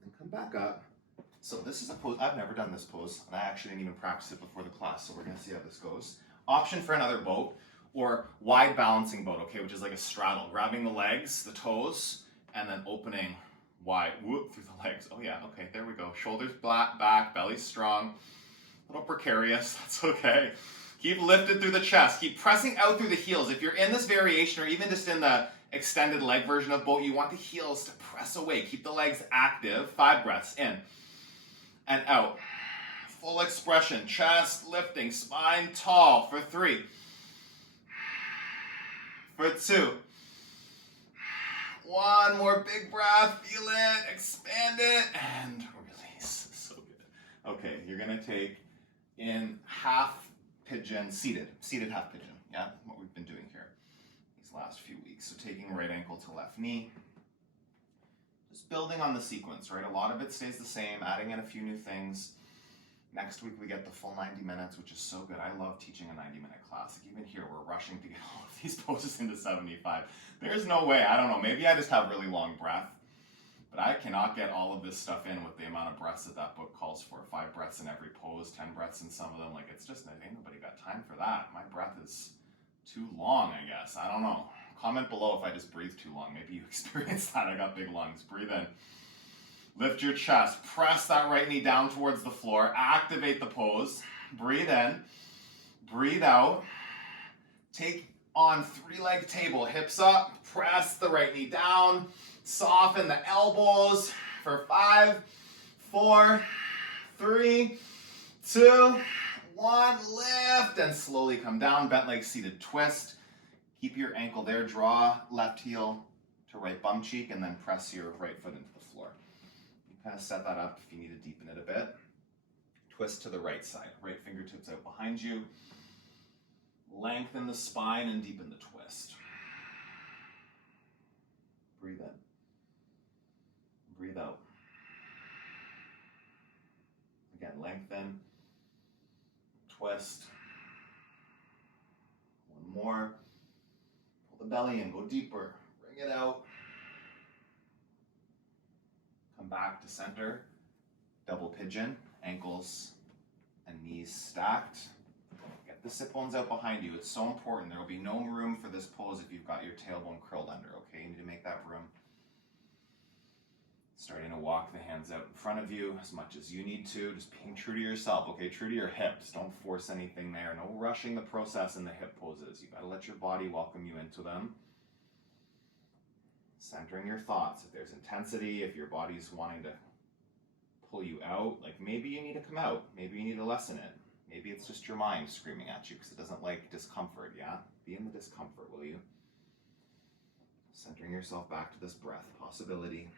And come back up. So this is a pose. I've never done this pose, and I actually didn't even practice it before the class, so we're going to see how this goes. Option for another boat, or wide balancing boat, okay, which is like a straddle. Grabbing the legs, the toes, and then opening wide, whoop, through the legs. Oh yeah, okay, there we go. Shoulders back, belly strong. A little precarious, that's okay. Keep lifted through the chest. Keep pressing out through the heels. If you're in this variation, or even just in the extended leg version of boat, you want the heels to press away. Keep the legs active. 5 breaths in and out. Full expression, chest lifting, spine tall for 3, for 2. 1 more big breath, feel it, expand it, and release. So good. Okay, you're gonna take in half pigeon, seated half pigeon. Yeah, what we've been doing here these last few weeks. So taking right ankle to left knee. Just building on the sequence, right? A lot of it stays the same, adding in a few new things. Next week we get the full 90 minutes, which is so good. I love teaching a 90-minute class. Like even here, we're rushing to get all of these poses into 75. There's no way, I don't know, maybe I just have really long breath, but I cannot get all of this stuff in with the amount of breaths that book calls for. 5 breaths in every pose, 10 breaths in some of them. Like it's just, ain't nobody got time for that. My breath is too long, I guess. I don't know. Comment below if I just breathe too long. Maybe you experienced that. I got big lungs. Breathe in. Lift your chest. Press that right knee down towards the floor. Activate the pose. Breathe in. Breathe out. Take On three-leg table, hips up, press the right knee down, soften the elbows for 5, 4, 3, 2, 1, lift, and slowly come down, bent leg seated twist. Keep your ankle there, draw left heel to right bum cheek, and then press your right foot into the floor. You kind of set that up if you need to deepen it a bit. Twist to the right side, right fingertips out behind you. Lengthen the spine and deepen the twist. Breathe in. Breathe out. Again, lengthen. Twist. One more. Pull the belly in, go deeper. Bring it out. Come back to center. Double pigeon, ankles and knees stacked. Get the sit bones out behind you. It's so important. There will be no room for this pose if you've got your tailbone curled under, okay? You need to make that room. Starting to walk the hands out in front of you as much as you need to. Just being true to yourself, okay? True to your hips. Don't force anything there. No rushing the process in the hip poses. You gotta let your body welcome you into them. Centering your thoughts. If there's intensity, if your body's wanting to pull you out, like maybe you need to come out. Maybe you need to lessen it. Maybe it's just your mind screaming at you because it doesn't like discomfort, yeah? Be in the discomfort, will you? Centering yourself back to this breath possibility.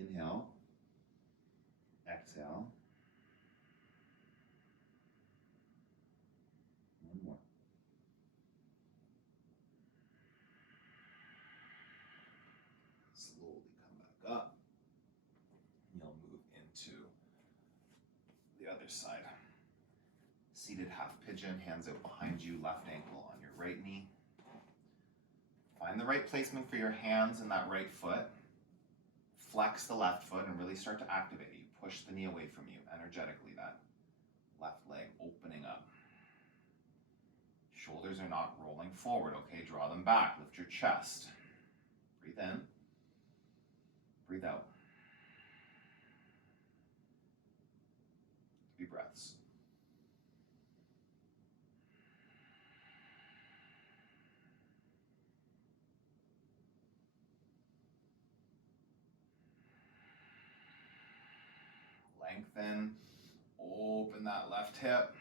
Inhale, exhale. One more. Slowly come back up. You'll move into the other side. Seated half pigeon, hands out behind you, left ankle on your right knee. Find the right placement for your hands and that right foot. Flex the left foot and really start to activate it. You push the knee away from you energetically, that left leg opening up. Shoulders are not rolling forward, okay? Draw them back, lift your chest. Breathe in, breathe out. 3 breaths. Lengthen, open that left hip.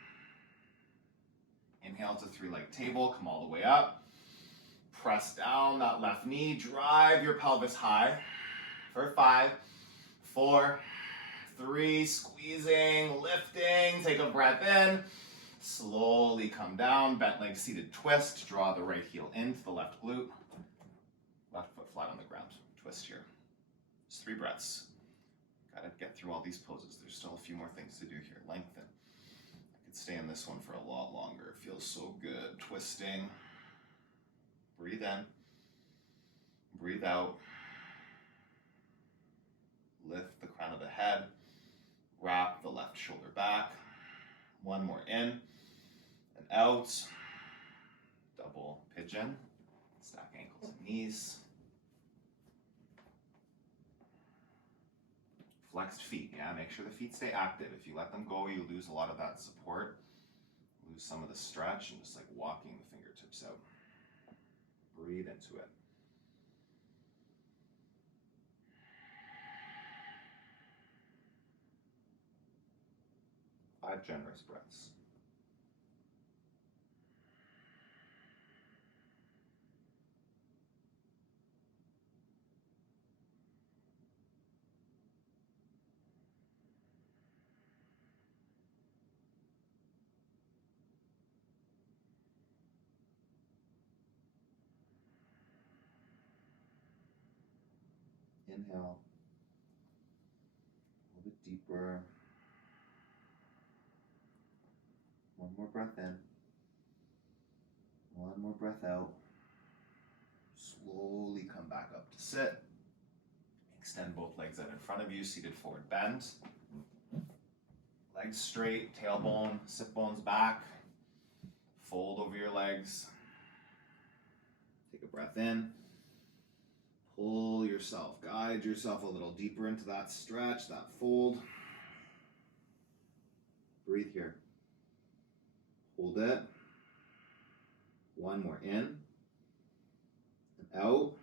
Inhale to 3-leg table, come all the way up. Press down that left knee, drive your pelvis high for 5, 4, 3, squeezing, lifting, take a breath in. Slowly come down, bent leg seated twist, draw the right heel into the left glute. Left foot flat on the ground, twist here. Just 3 breaths. Gotta get through all these poses. There's still a few more things to do here. Lengthen. I could stay in this one for a lot longer. It feels so good. Twisting. Breathe in. Breathe out. Lift the crown of the head. Wrap the left shoulder back. One more in and out. Double pigeon. Stack ankles and knees. Flexed feet, yeah, make sure the feet stay active. If you let them go, you lose a lot of that support, lose some of the stretch, and just like walking the fingertips out. Breathe into it. Five generous breaths. Inhale, a little bit deeper. One more breath in. One more breath out. Slowly come back up to sit. Extend both legs out in front of you, seated forward bend. Legs straight, tailbone, sit bones back. Fold over your legs. Take a breath in. Pull yourself, guide yourself a little deeper into that stretch, that fold. Breathe here. Hold it. One more in and out.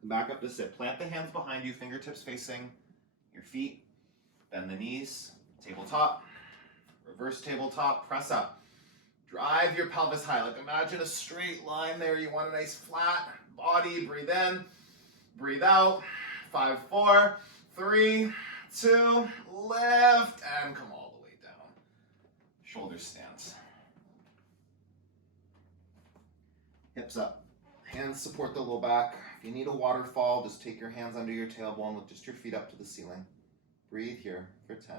Come back up to sit. Plant the hands behind you, fingertips facing your feet. Bend the knees. Tabletop. Reverse tabletop. Press up. Drive your pelvis high. Like imagine a straight line there. You want a nice flat body. Breathe in. Breathe out. 5, 4, 3, 2. Lift and come all the way down. Shoulders stance. Hips up. Hands support the low back. If you need a waterfall, just take your hands under your tailbone with just your feet up to the ceiling. Breathe here for 10.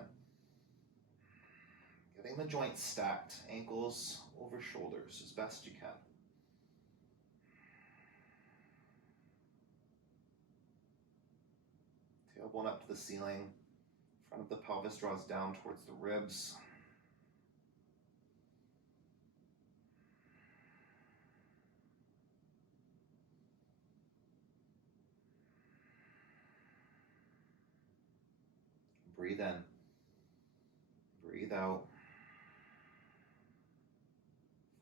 Getting the joints stacked, ankles over shoulders as best you can. Tailbone up to the ceiling. Front of the pelvis draws down towards the ribs. Breathe in. Breathe out.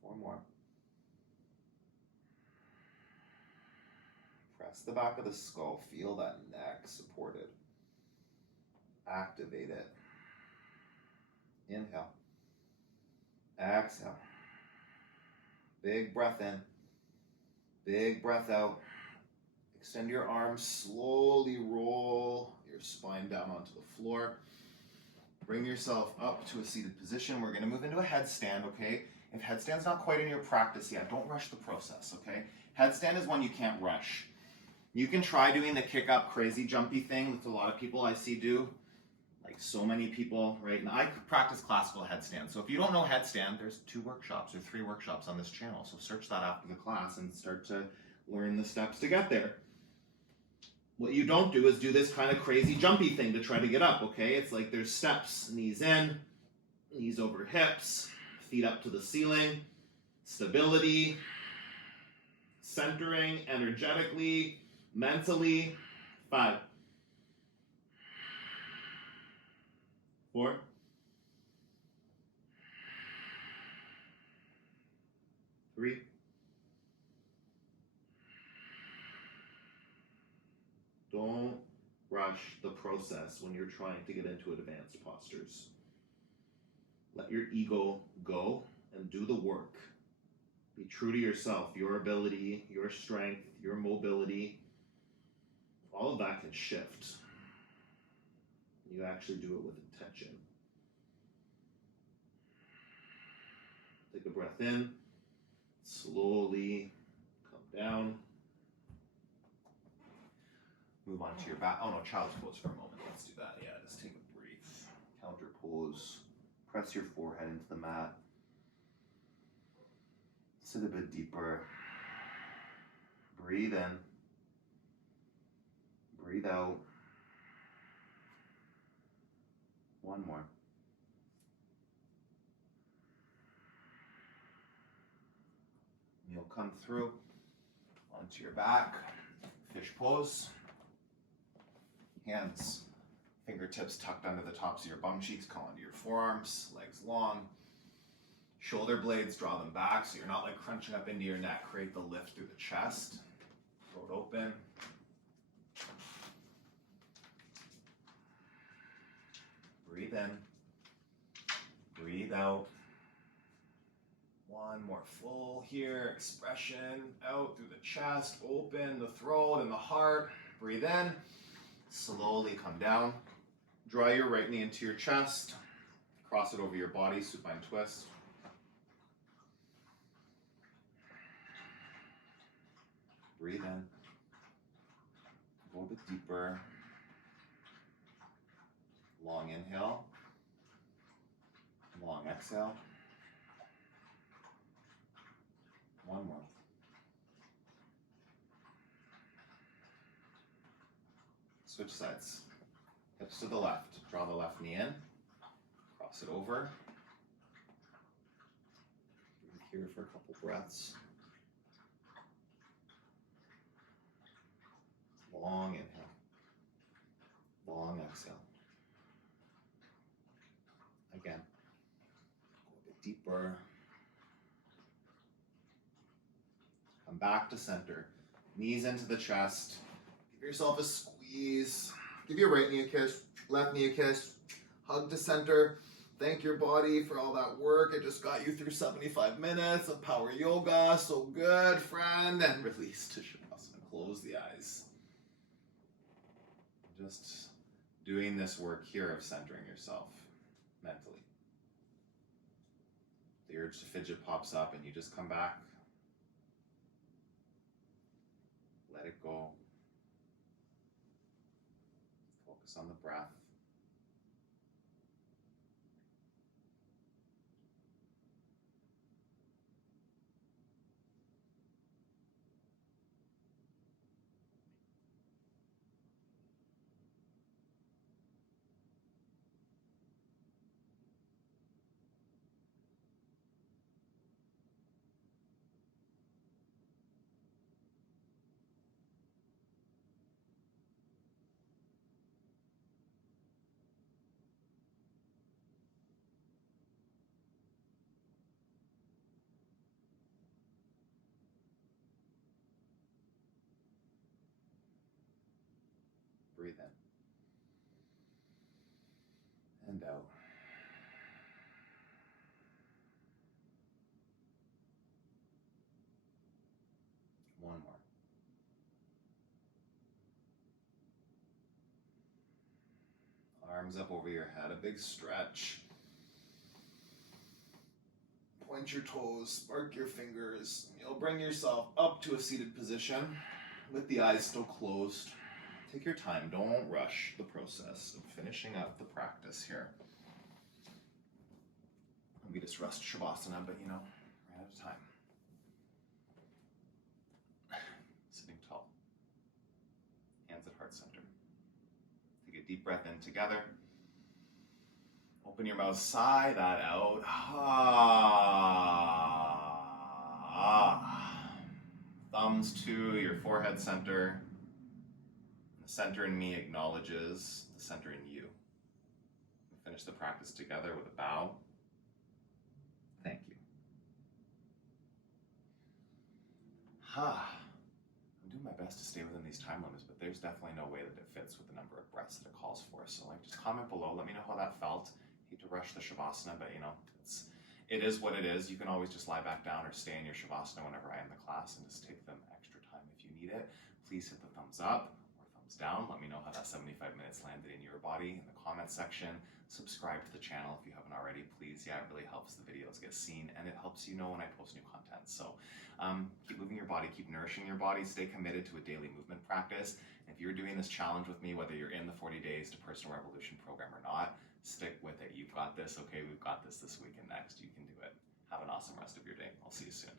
4 more. Press the back of the skull. Feel that neck supported. Activate it. Inhale. Exhale. Big breath in. Big breath out. Extend your arms. Slowly roll your spine down onto the floor. Bring yourself up to a seated position. We're going to move into a headstand, okay? If headstand's not quite in your practice yet, don't rush the process, okay? Headstand is one you can't rush. You can try doing the kick up crazy jumpy thing that a lot of people I see do, like so many people, right? And I practice classical headstand. So if you don't know headstand, there's 2 workshops or 3 workshops on this channel. So search that after the class and start to learn the steps to get there. What you don't do is do this kind of crazy jumpy thing to try to get up, okay? It's like there's steps, knees in, knees over hips, feet up to the ceiling, stability, centering energetically, mentally. 5, 4, 3, 2. Don't rush the process when you're trying to get into advanced postures. Let your ego go and do the work. Be true to yourself, your ability, your strength, your mobility. All of that can shift. You actually do it with intention. Take a breath in. Slowly come down. Move on to your back. Oh no, child's pose for a moment. Let's do that. Yeah, just take a brief counter pose. Press your forehead into the mat. Sit a bit deeper. Breathe in. Breathe out. 1 more. You'll come through onto your back. Fish pose. Hands, fingertips tucked under the tops of your bum cheeks, call into your forearms, legs long. Shoulder blades, draw them back so you're not like crunching up into your neck. Create the lift through the chest. Throat open. Breathe in. Breathe out. 1 more full here. Expression out through the chest. Open the throat and the heart. Breathe in. Slowly come down. Draw your right knee into your chest. Cross it over your body, supine twist. Breathe in. Go a bit deeper. Long inhale. Long exhale. 1 more. Switch sides. Hips to the left. Draw the left knee in. Cross it over. Breathe here for a couple breaths. Long inhale. Long exhale. Again. Go a bit deeper. Come back to center. Knees into the chest. Give yourself a squeeze. Give your right knee a kiss, left knee a kiss. Hug to center. Thank your body for all that work. It just got you through 75 minutes of power yoga. So good, friend. And release to Shavasana. Close the eyes. Just doing this work here of centering yourself mentally. The urge to fidget pops up and you just come back. Let it go. Focus on the breath. Breathe in and out. One more. Arms up over your head, a big stretch. Point your toes, spark your fingers. You'll bring yourself up to a seated position with the eyes still closed. Take your time, don't rush the process of finishing up the practice here. We just rushed Shavasana, but ran out of time. Sitting tall. Hands at heart center. Take a deep breath in together. Open your mouth, sigh that out. Thumbs to your forehead center. The center in me acknowledges the center in you. We finish the practice together with a bow. Thank you. I'm doing my best to stay within these time limits, but there's definitely no way that it fits with the number of breaths that it calls for. So just comment below, let me know how that felt. Hate to rush the Shavasana, but it is what it is. You can always just lie back down or stay in your Shavasana whenever I end the class and just take them extra time if you need it. Please hit the thumbs up or thumbs down. Let me know how that 75 minutes landed in your body in the comments section. Subscribe to the channel if you haven't already, please. Yeah, it really helps the videos get seen and it helps you know when I post new content. So keep moving your body, keep nourishing your body, stay committed to a daily movement practice. If you're doing this challenge with me, whether you're in the 40 Days to Personal Revolution program or not, stick with it. You've got this, okay? We've got this week and next. You can do it. Have an awesome rest of your day. I'll see you soon.